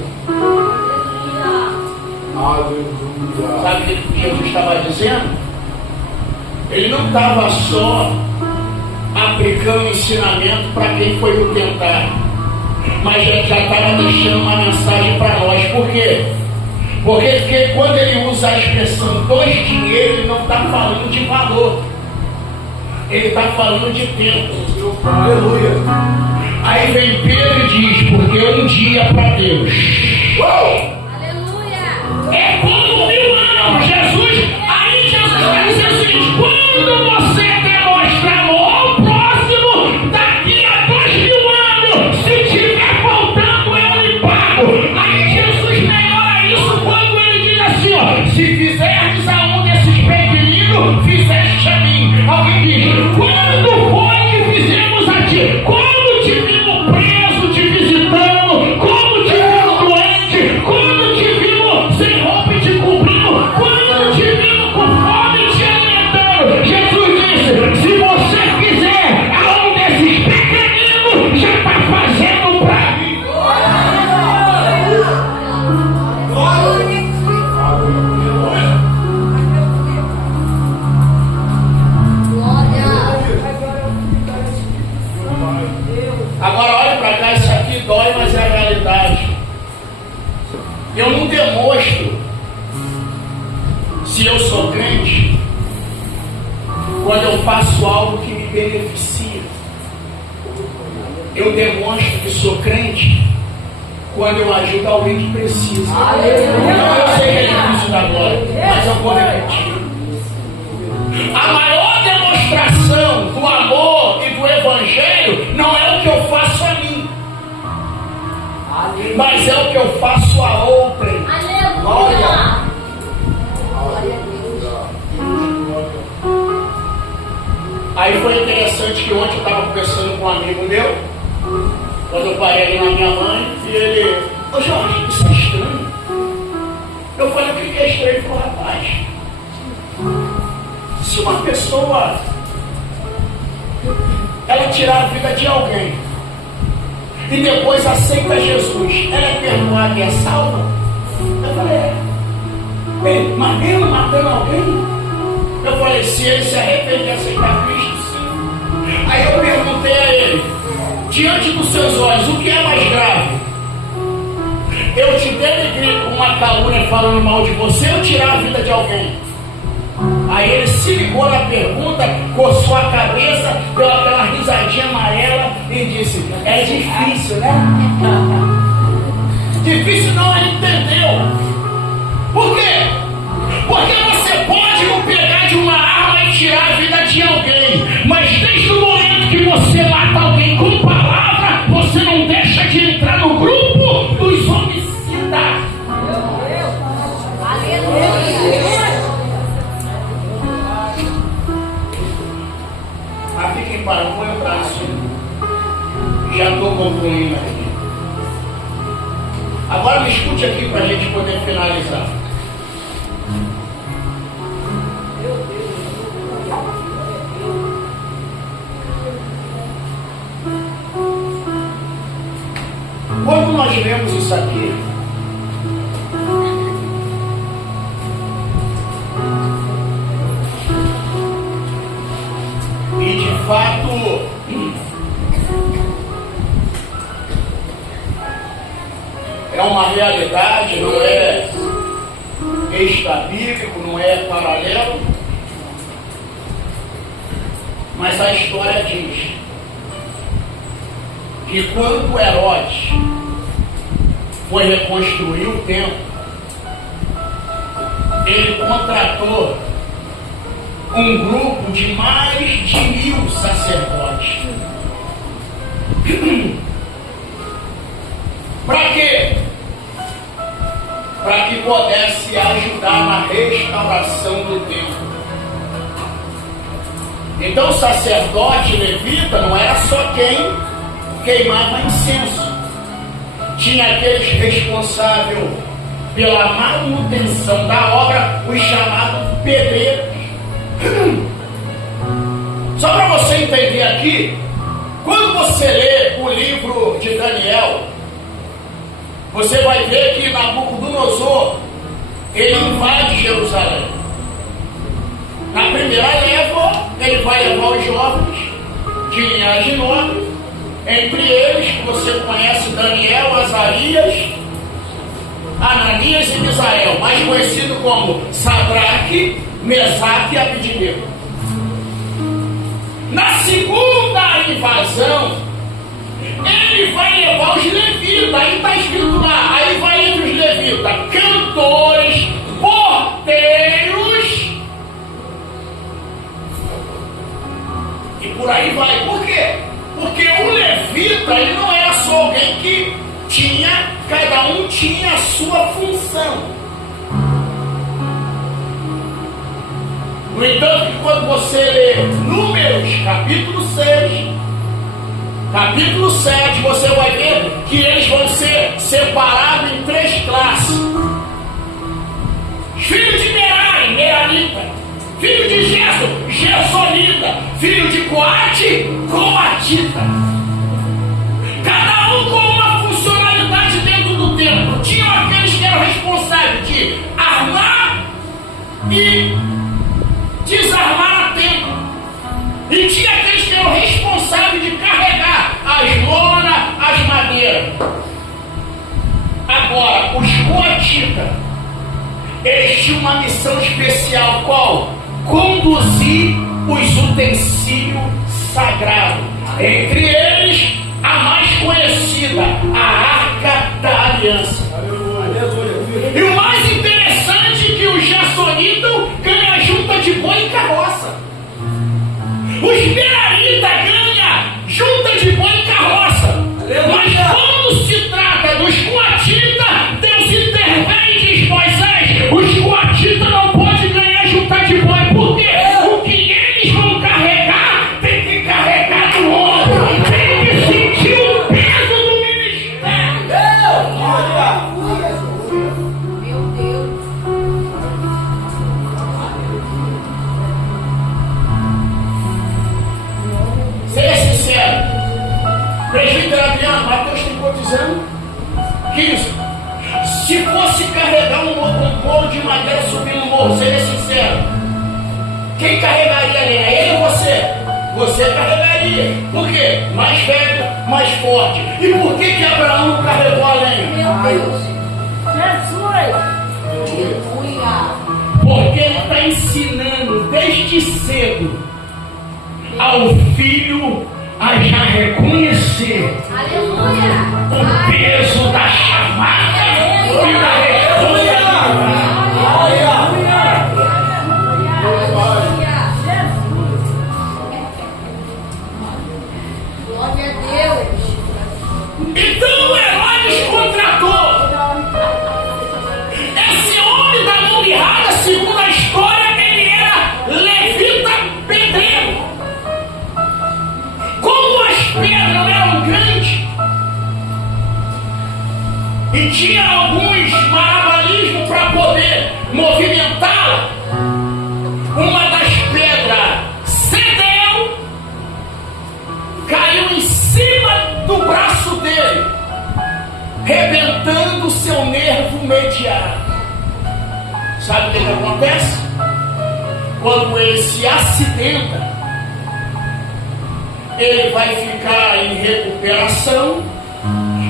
Aleluia. Sabe o que Jesus estava dizendo? Ele não estava só aplicando ensinamento para quem foi o tentar, mas já estava deixando uma mensagem para nós. Por quê? Porque quando ele usa a expressão 2 dinheiros, ele não está falando de valor, ele está falando de tempo. Aleluia. Aí vem Pedro e diz: porque um dia para Deus, aleluia, é como 1000 anos. Jesus, aí Jesus vai dizer o seguinte: quando você demonstra amor ao próximo, daqui a 2000 anos, se tiver faltando, eu lhe pago. Aí Jesus melhora isso quando ele diz assim, ó: se fizerdes a um desses pequeninos, fizeste a mim. Alguém diz: quando foi que fizemos a ti? Quando te vimos preso, te visitamos? Quando te vimos doente? Quando te vimos sem roupa e te cobrimos? Quando te vimos com fome te alimentando? Jesus disse: se você fizer a um desses pequeninos, já está fazendo para mim. Se eu sou crente, quando eu faço algo que me beneficia, eu demonstro que sou crente quando eu ajudo alguém que precisa. Não, eu sei que é difícil da glória, mas eu vou repetir. A maior demonstração do amor e do evangelho não é o que eu faço a mim, mas é o que eu faço a outrem. Aleluia! Aí foi interessante que ontem eu estava conversando com um amigo meu, quando eu parei ali na minha mãe, e ele: ô Jorge, isso é estranho. Eu falei: o que é estranho? Ele falou: rapaz, se uma pessoa ela tirar a vida de alguém e depois aceita Jesus, ela é perdoada e é salva? Eu falei: mas mesmo matando alguém? Eu falei: se ele se arrepender e aceitar Cristo, sim. Aí eu perguntei a ele: diante dos seus olhos, o que é mais grave? Eu te denegrir com uma calúnia falando mal de você ou tirar a vida de alguém? Aí ele se ligou na pergunta, coçou a cabeça, deu aquela risadinha amarela e disse: é difícil, né? Difícil não, ele entendeu. Por quê? Porque você pode não pegar de uma arma e tirar a vida de alguém, mas desde o momento que você mata alguém com palavra, você não deixa de entrar no grupo dos homicidas. Mas fiquem para, não vou entrar assim. Já estou concluindo aqui. Agora me escute aqui para a gente poder finalizar. Quando nós lemos isso aqui, e de fato é uma realidade, não é extra-bíblico, não é paralelo, mas a história diz que quando Herodes foi reconstruir o templo, ele contratou um grupo de mais de 1000 sacerdotes. Para quê? Para que pudesse ajudar na restauração do templo. Então o sacerdote levita não era só quem queimava incenso. Tinha aqueles responsáveis pela manutenção da obra, os chamados pedreiros. Só para você entender aqui, quando você lê o livro de Daniel, você vai ver que Nabucodonosor, ele invade Jerusalém. Na primeira leva, ele vai levar os jovens de linhagem nobre, entre eles, que você conhece, Daniel, Azarias, Ananias e Misael, mais conhecido como Sadraque, Mesaque e Abednego. Na segunda invasão, ele vai levar os levitas, aí está escrito lá, aí vai entre os levitas, cantores, porteiros, e por aí vai. Por quê? Porque o levita, ele não era só alguém que tinha, cada um tinha a sua função. No entanto, quando você lê Números, capítulo 6, capítulo 7, você vai ver que eles vão ser separados em 3 classes. Filho de Merari, Meranita. Filho de Gerson, Gersonita. Filho de Coate, Coatita. Cada um com uma funcionalidade dentro do templo. Tinham aqueles que eram responsáveis de armar e desarmar a templo. E tinha aqueles que eram responsáveis de carregar as lonas, as madeiras. Agora, os coatitas, eles tinham uma missão especial. Qual? Conduzir os utensílios sagrados. Entre eles, a mais conhecida, a Arca da Aliança. E o mais interessante é que os Gersonitas ganham junta de boi e carroça. Os Meraritas ganham junta de boi e carroça. Mas quando se trata dos coatitas, Deus intervém e diz: Moisés, os coatitas não podem ganhar junta de boi. Por quê? O que eles vão carregar, tem que carregar no ombro. Tem que sentir o peso do ministério. Meu Deus. Seja sincero. Presbítero Adriano, Mateus tem quantos anos? 15. Se fosse carregar um bolo de madeira subir no morro, seja sincero, quem carregaria a lenha? Ele ou você? Você carregaria. Por quê? Mais velho, mais forte. E por que Abraão não carregou a lenha? Meu Deus. Jesus. Aleluia. Porque ele está ensinando desde cedo ao filho a já reconhecer Aleluia. o peso da chamada e da responsabilidade. Glória a Deus. Então Herodes contratou esse homem da mão mirrada. Segundo a história, ele era levita pedreiro. Como as pedras eram grandes e tinha alguns malabarismos para poder movimentá-la, uma das pedras cedeu, caiu em cima do braço dele, rebentando seu nervo mediano. Sabe o que acontece? Quando ele se acidenta, ele vai ficar em recuperação.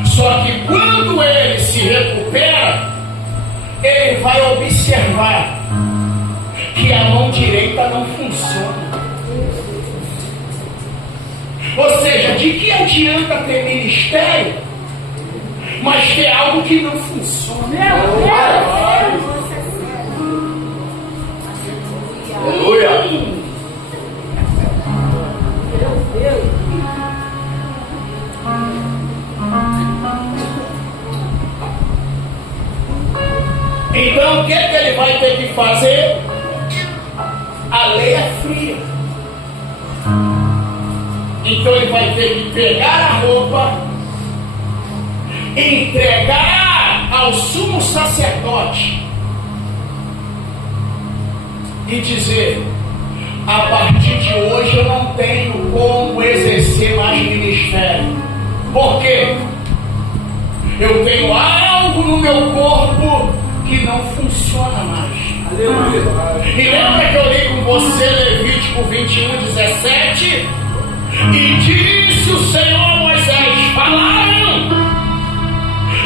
Só que quando ele se recupera, ele vai observar que a mão direita não funciona. Ou seja, de que adianta ter ministério, mas ter algo que não funciona? Aleluia! Então o que ele vai ter que fazer? A lei é fria. Então ele vai ter que pegar a roupa, entregar ao sumo sacerdote e dizer: a partir de hoje eu não tenho como exercer mais ministério. Por quê? Eu tenho algo no meu corpo que não funciona mais. Aleluia. E lembra que eu li com você Levítico 21:17? E disse o Senhor a Moisés: falaram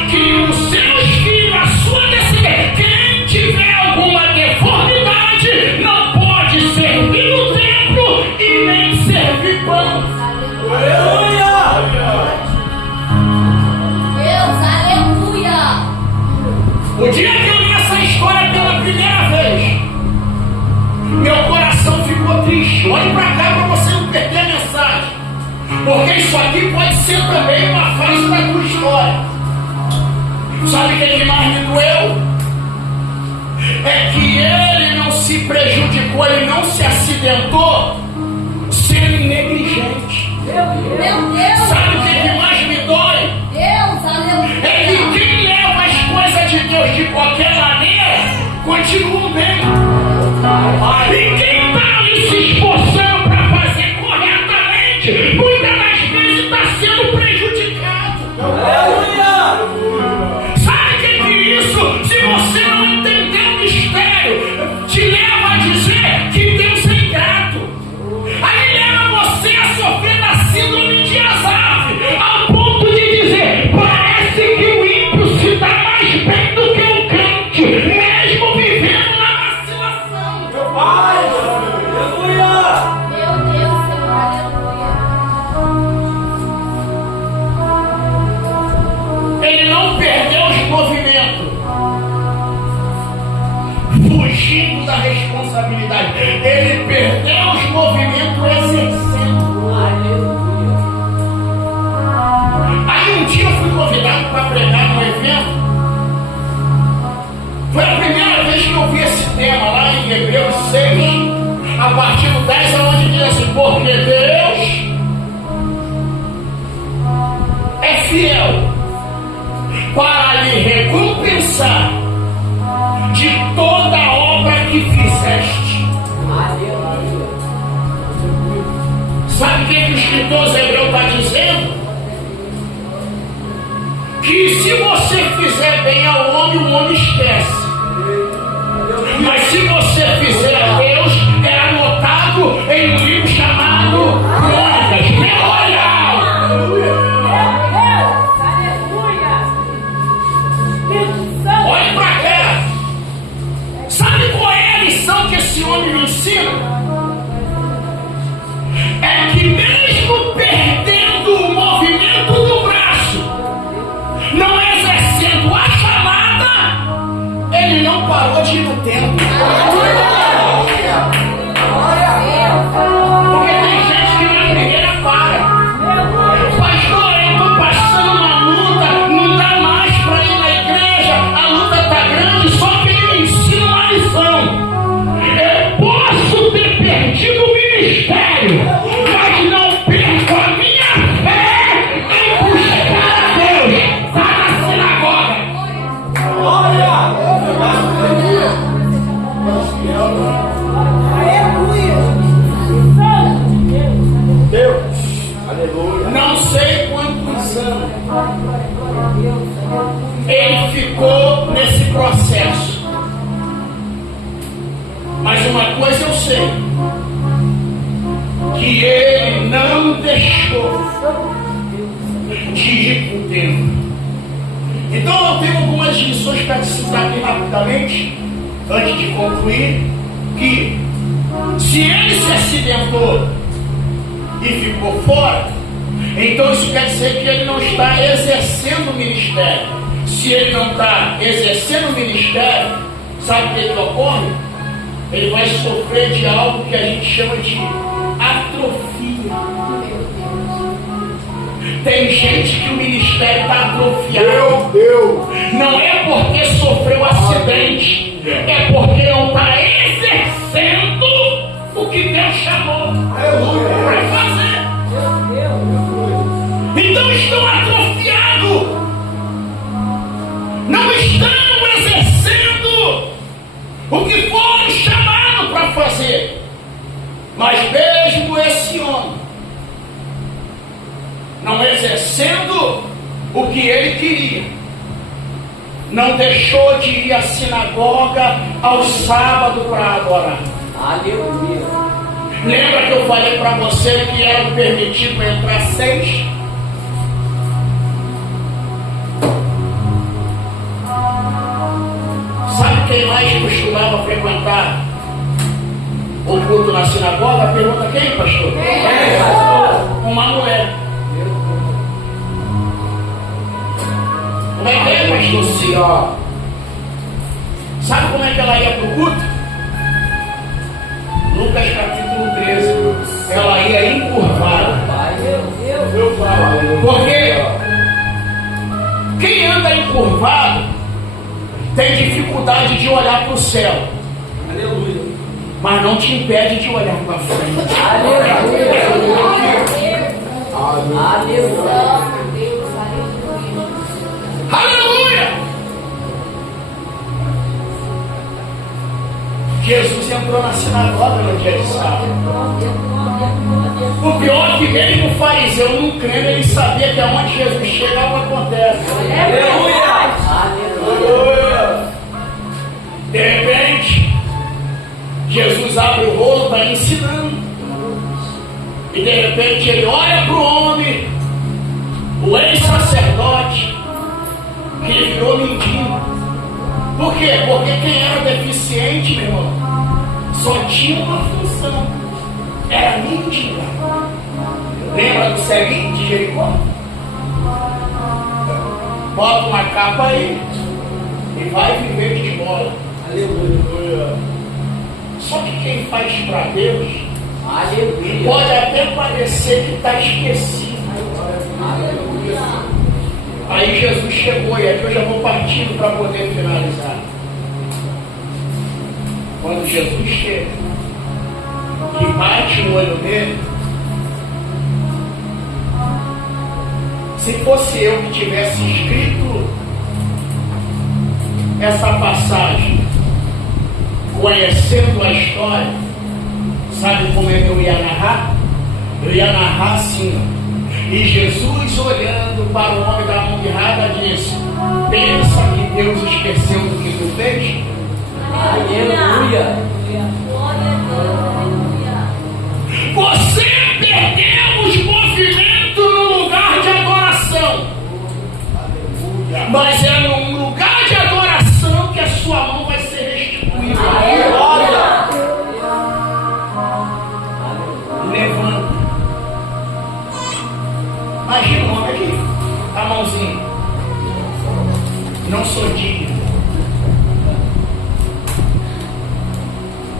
que os seus filhos, a sua descendência, quem tiver alguma deformidade, não pode servir no templo e nem servir pão. Aleluia! Deus, aleluia! O dia que eu li essa história pela primeira vez, meu coração ficou triste. Olhe para cá para você não perder a mensagem, porque isso aqui pode ser também uma fase da tua história. Sabe o que mais me doeu? É que ele não se prejudicou, ele não se acidentou sendo negligente. Meu Deus! Sabe o que mais me dói? Deus, aleluia! É que quem leva as coisas de Deus de qualquer maneira continua bem. E quem está ali se esforçando para fazer corretamente, muitas das vezes está sendo prejudicado. Sabe o que é isso? Se você não entender o mistério, te leva a dizer que Deus é ingrato. Aí leva você a sofrer da síndrome de Asaf, ao ponto de dizer: parece que o ímpio se dá mais bem do que o crente, mesmo vivendo da responsabilidade. Ele perdeu os movimentos exercendo. Aí um dia eu fui convidado para pregar no evento. Foi a primeira vez que eu vi esse tema lá em Hebreus 6, a partir do 10, onde diz assim: porque Deus é fiel para lhe recompensar de toda a obra que fizeste. Sabe o que o escritor Hebreu está dizendo? Que se você fizer bem ao homem, o homem esquece. Mas se você fizer a Deus, é anotado em um livro chamado Crônicas Memorial. Olhe para cá. Sabe qual é a lição que esse homem me ensina? É que mesmo perdendo o movimento do braço, não exercendo a chamada, ele não parou de ir no templo. Porque tem gente que na primeira para. Pastor, eu estou passando uma luta, não dá mais para ir na igreja, a luta está grande, só que ele me ensina uma lição. Eu posso ter perdido o ministério, mas não perco a minha fé em buscar a Deus. Vai na sinagoga. Deus, aleluia. Não sei quantos anos ele ficou nesse processo, mas uma coisa eu sei, que ele não deixou de ir para o templo. Então eu tenho algumas lições para te citar aqui rapidamente, antes de concluir, que se ele se acidentou e ficou fora, então isso quer dizer que ele não está exercendo o ministério. Se ele não está exercendo o ministério, sabe o que ocorre? Ele vai sofrer de algo que a gente chama de atrofia. Tem gente que o ministério está atrofiado. Não é porque sofreu acidente, é porque não está exercendo o que Deus chamou para fazer. Então estão atrofiados, não estão exercendo o que foram chamados para fazer. Mas mesmo esse homem, não exercendo o que ele queria, não deixou de ir à sinagoga ao sábado para adorar. Aleluia. Lembra que eu falei para você que era permitido entrar 6? Sabe quem mais costumava frequentar o culto na sinagoga? Pergunta quem, pastor? Uma mulher. Como é que é, pastor? Senhor. Sabe como é que ela ia para o culto? Lucas capítulo 13. Ela ia encurvada. Porque quem anda encurvado tem dificuldade de olhar para o céu. Aleluia. Mas não te impede de olhar para frente. Aleluia! Jesus entrou na sinagoga no dia de sábado. O pior é que mesmo o fariseu não crendo, ele sabia que aonde Jesus chega, algo acontece. Aleluia! De repente, Jesus abre o rolo, está ensinando. E de repente ele olha para o homem, o ex-sacerdote, que ele virou mendigo. Por quê? Porque quem era deficiente, meu irmão, só tinha uma função: era mendigar. Lembra do ceguinho de Jericó? Bota uma capa aí e vai viver de esmola. Aleluia. Só que quem faz para Deus Aleluia. pode até parecer que está esquecido. Aleluia. Aí Jesus chegou, e aqui eu já vou partindo para poder finalizar. Quando Jesus chega, que bate o olho nele, se fosse eu que tivesse escrito essa passagem, conhecendo a história, sabe como é que eu ia narrar? Eu ia narrar assim: e Jesus, olhando para o homem da mão errada, disse: pensa que Deus esqueceu do que tu fez? Aleluia. Glória a Deus. Aleluia. Você perdemos movimento no lugar de adoração, mas é num lugar de adoração que a sua mão vai ser restituída. Aleluia. Levanta. Imagina o homem aqui, a mãozinha. Não sou digno.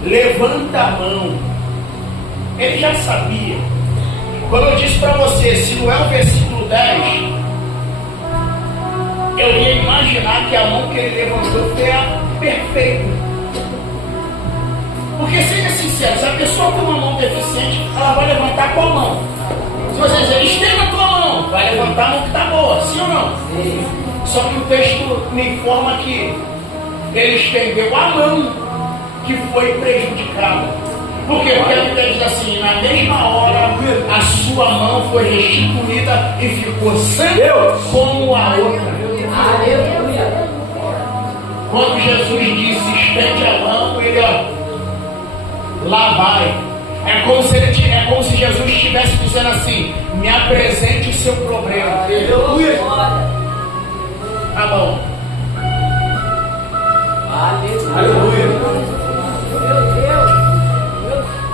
Levanta a mão. Ele já sabia. Quando eu disse para você, se não é o versículo 10, eu ia imaginar que a mão que ele levantou foi a perfeita. Porque, seja sincero, se a pessoa com uma mão deficiente, ela vai levantar com a mão. Se você dizer, estenda a tua mão, vai levantar a mão que está boa, sim ou não? Sim. Só que o texto me informa que ele estendeu a mão que foi prejudicada. Por quê? Porque a Bíblia diz assim: na mesma hora a sua mão foi restituída e ficou sã como a outra. Aleluia. Quando Jesus disse estende a mão, ele lá vai. É como se Jesus estivesse dizendo assim: me apresente o seu problema. Aleluia. Tá bom. Aleluia.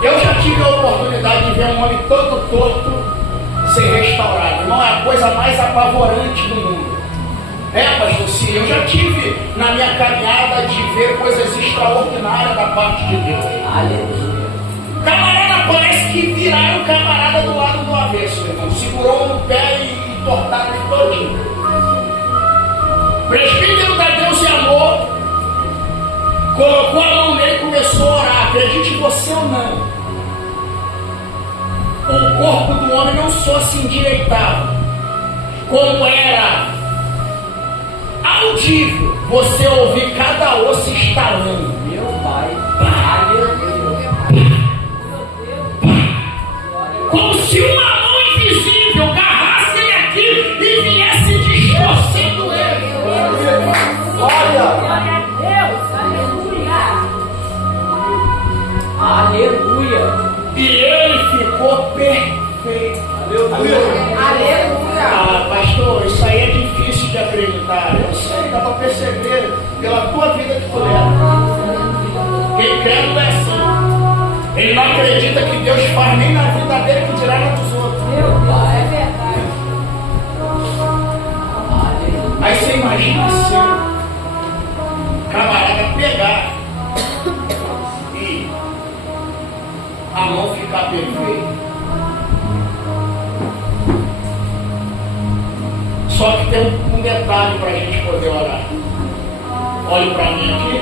Eu já tive a oportunidade de ver um homem todo torto ser restaurado. Não é a coisa mais apavorante do mundo. Pastor, sim, eu já tive na minha caminhada de ver coisas extraordinárias da parte de Deus. Aleluia. Camarada, parece que viraram o camarada do lado do avesso, meu irmão. Segurou no pé e tortaram ele todinho. Presbítero da Deus e Amor colocou a mão nele e começou a orar. Acredite você ou não, o corpo do homem não só se endireitava, como era audível você ouvir cada osso estalando. Meu Pai. Aleluia. Como se uma mão invisível agarrasse ele aqui e viesse distorcendo ele. Glória a Deus. Aleluia. Aleluia. E ele ficou perfeito. Aleluia. Ah, pastor, isso aí é difícil de acreditar. Eu sei, dá para perceber pela tua vida que tu leva. Quem crê é assim. Ele não acredita que Deus faz nem na vida dele, que dirá na dos outros. Meu Deus, é verdade. Aí você imagina assim, camarada pegar e a mão ficar perfeita. Só que tem um detalhe para a gente poder orar. Olhe para mim aqui.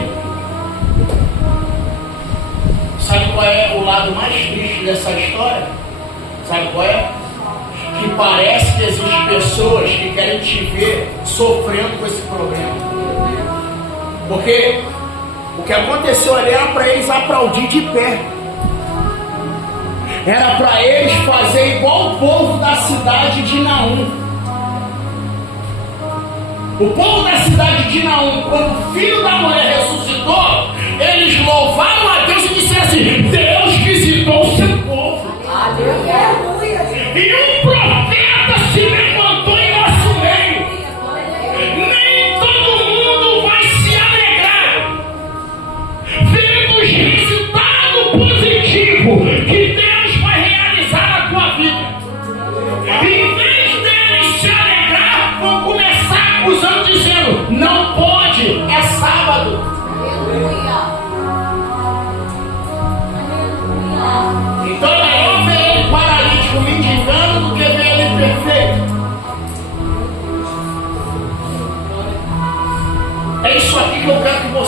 Sabe qual é o lado mais triste dessa história? Sabe qual é? Que parece que existem pessoas que querem te ver sofrendo com esse problema. Porque o que aconteceu ali era para eles aplaudir de pé. Era para eles fazer igual o povo da cidade de Naum. O povo da cidade de Naum, quando o filho da mulher ressuscitou, eles louvaram a Deus e disseram assim: Deus visitou o seu povo. Aleluia. E um profeta se levantou em nosso meio. Nem todo mundo vai se alegrar vendo os resultados positivos que Deus vai realizar na tua vida. Em vez deles se alegrar, vão começar acusando, dizendo: não pode, é sábado. Aleluia.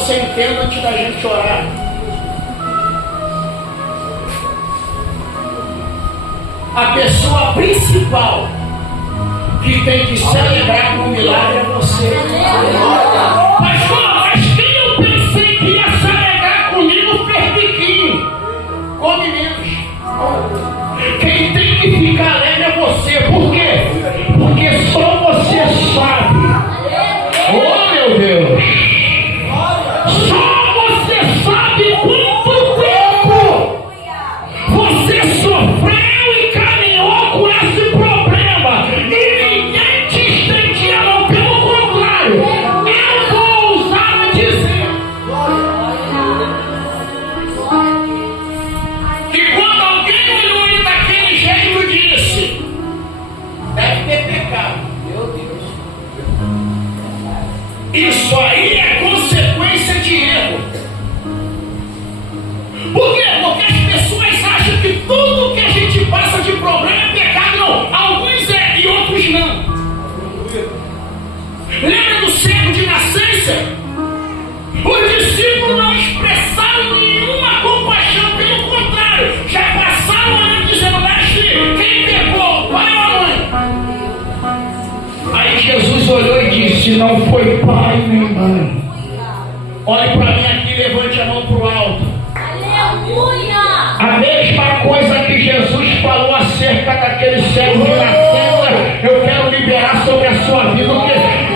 você entenda antes da gente orar. A pessoa principal que tem que se alegrar com o milagre é você. Pastor, mas quem eu pensei que ia se alegrar comigo fez biquinho. Come menos. Quem tem que ficar alegre é você. Por quê? Porque só você sabe. Oh, meu Deus. Só você sabe quanto tempo você sofreu e caminhou com esse problema. E ninguém te estendia a mão. Pelo contrário, eu vou ousar dizer que quando alguém olhou ele daquele jeito, disse: deve ter pecado. Meu Deus. Isso aí é consequência de erro. Por quê? Porque as pessoas acham que tudo que a gente passa de problema é pecado. Não, alguns é e outros não. Lembra do cego de nascença? Os discípulos não expressaram nenhuma compaixão, pelo contrário, já passaram olhando dizendo: mestre, quem pecou? Pai ou a mãe? Aí Jesus olhou e disse: não foi pai nem mãe. Olhe para mim aqui, levante a mão para o alto. Aleluia! A mesma coisa que Jesus falou acerca daquele cego de nascença, eu quero liberar sobre a sua vida, porque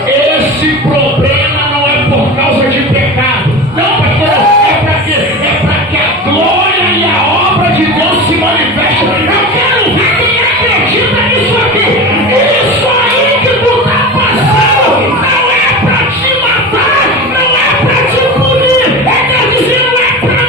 esse problema não é por causa de pecado. Não, pastor, é para quê? É para que a glória e a obra de Deus se manifestem. Eu quero ver quem acredita nisso aqui. Isso aí que tu está passando não é para te matar, não é para te punir. É Deus dizendo: não é para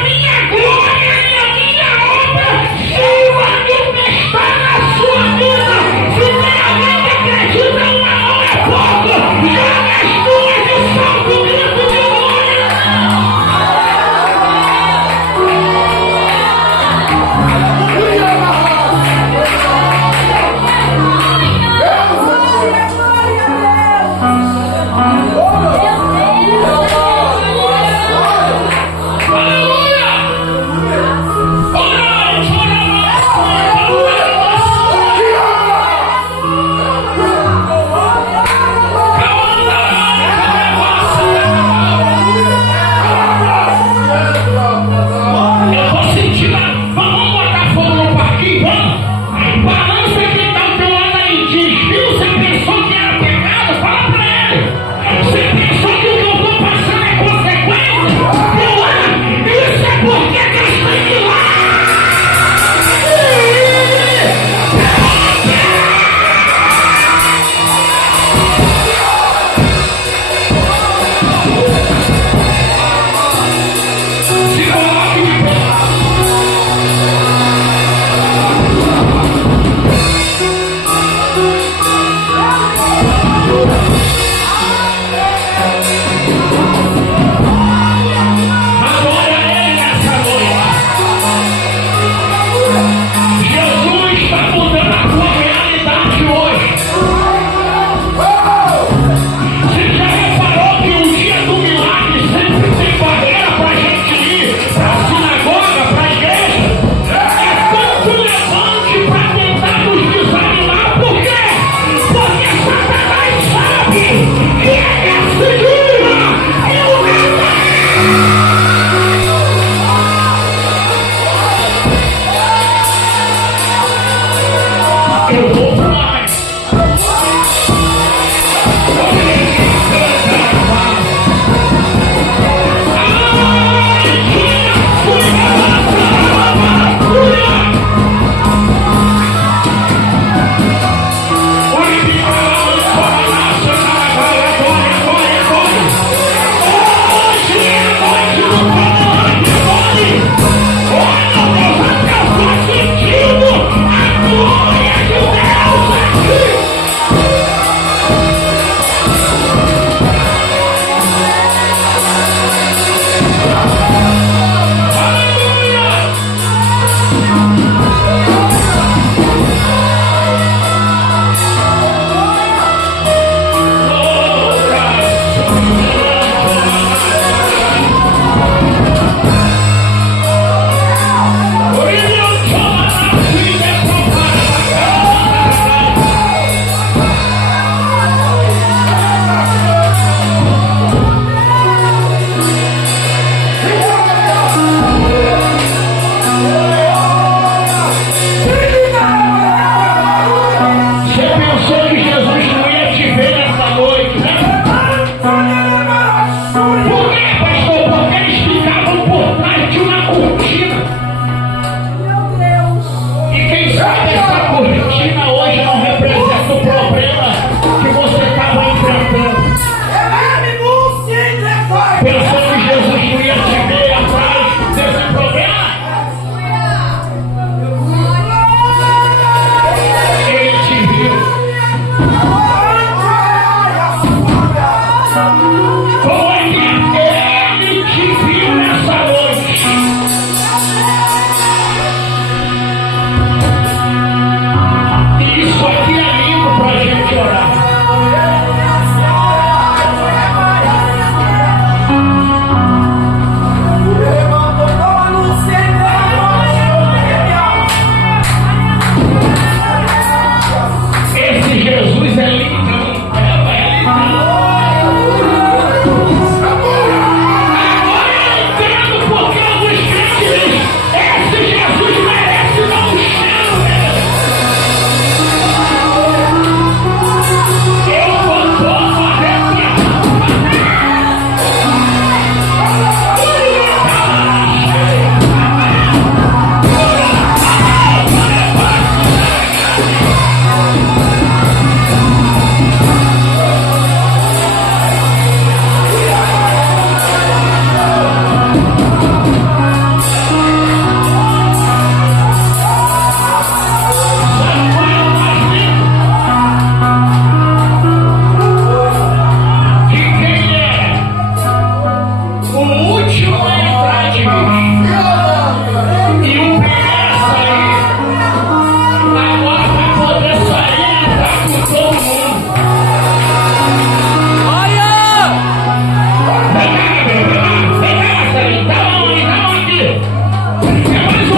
É mais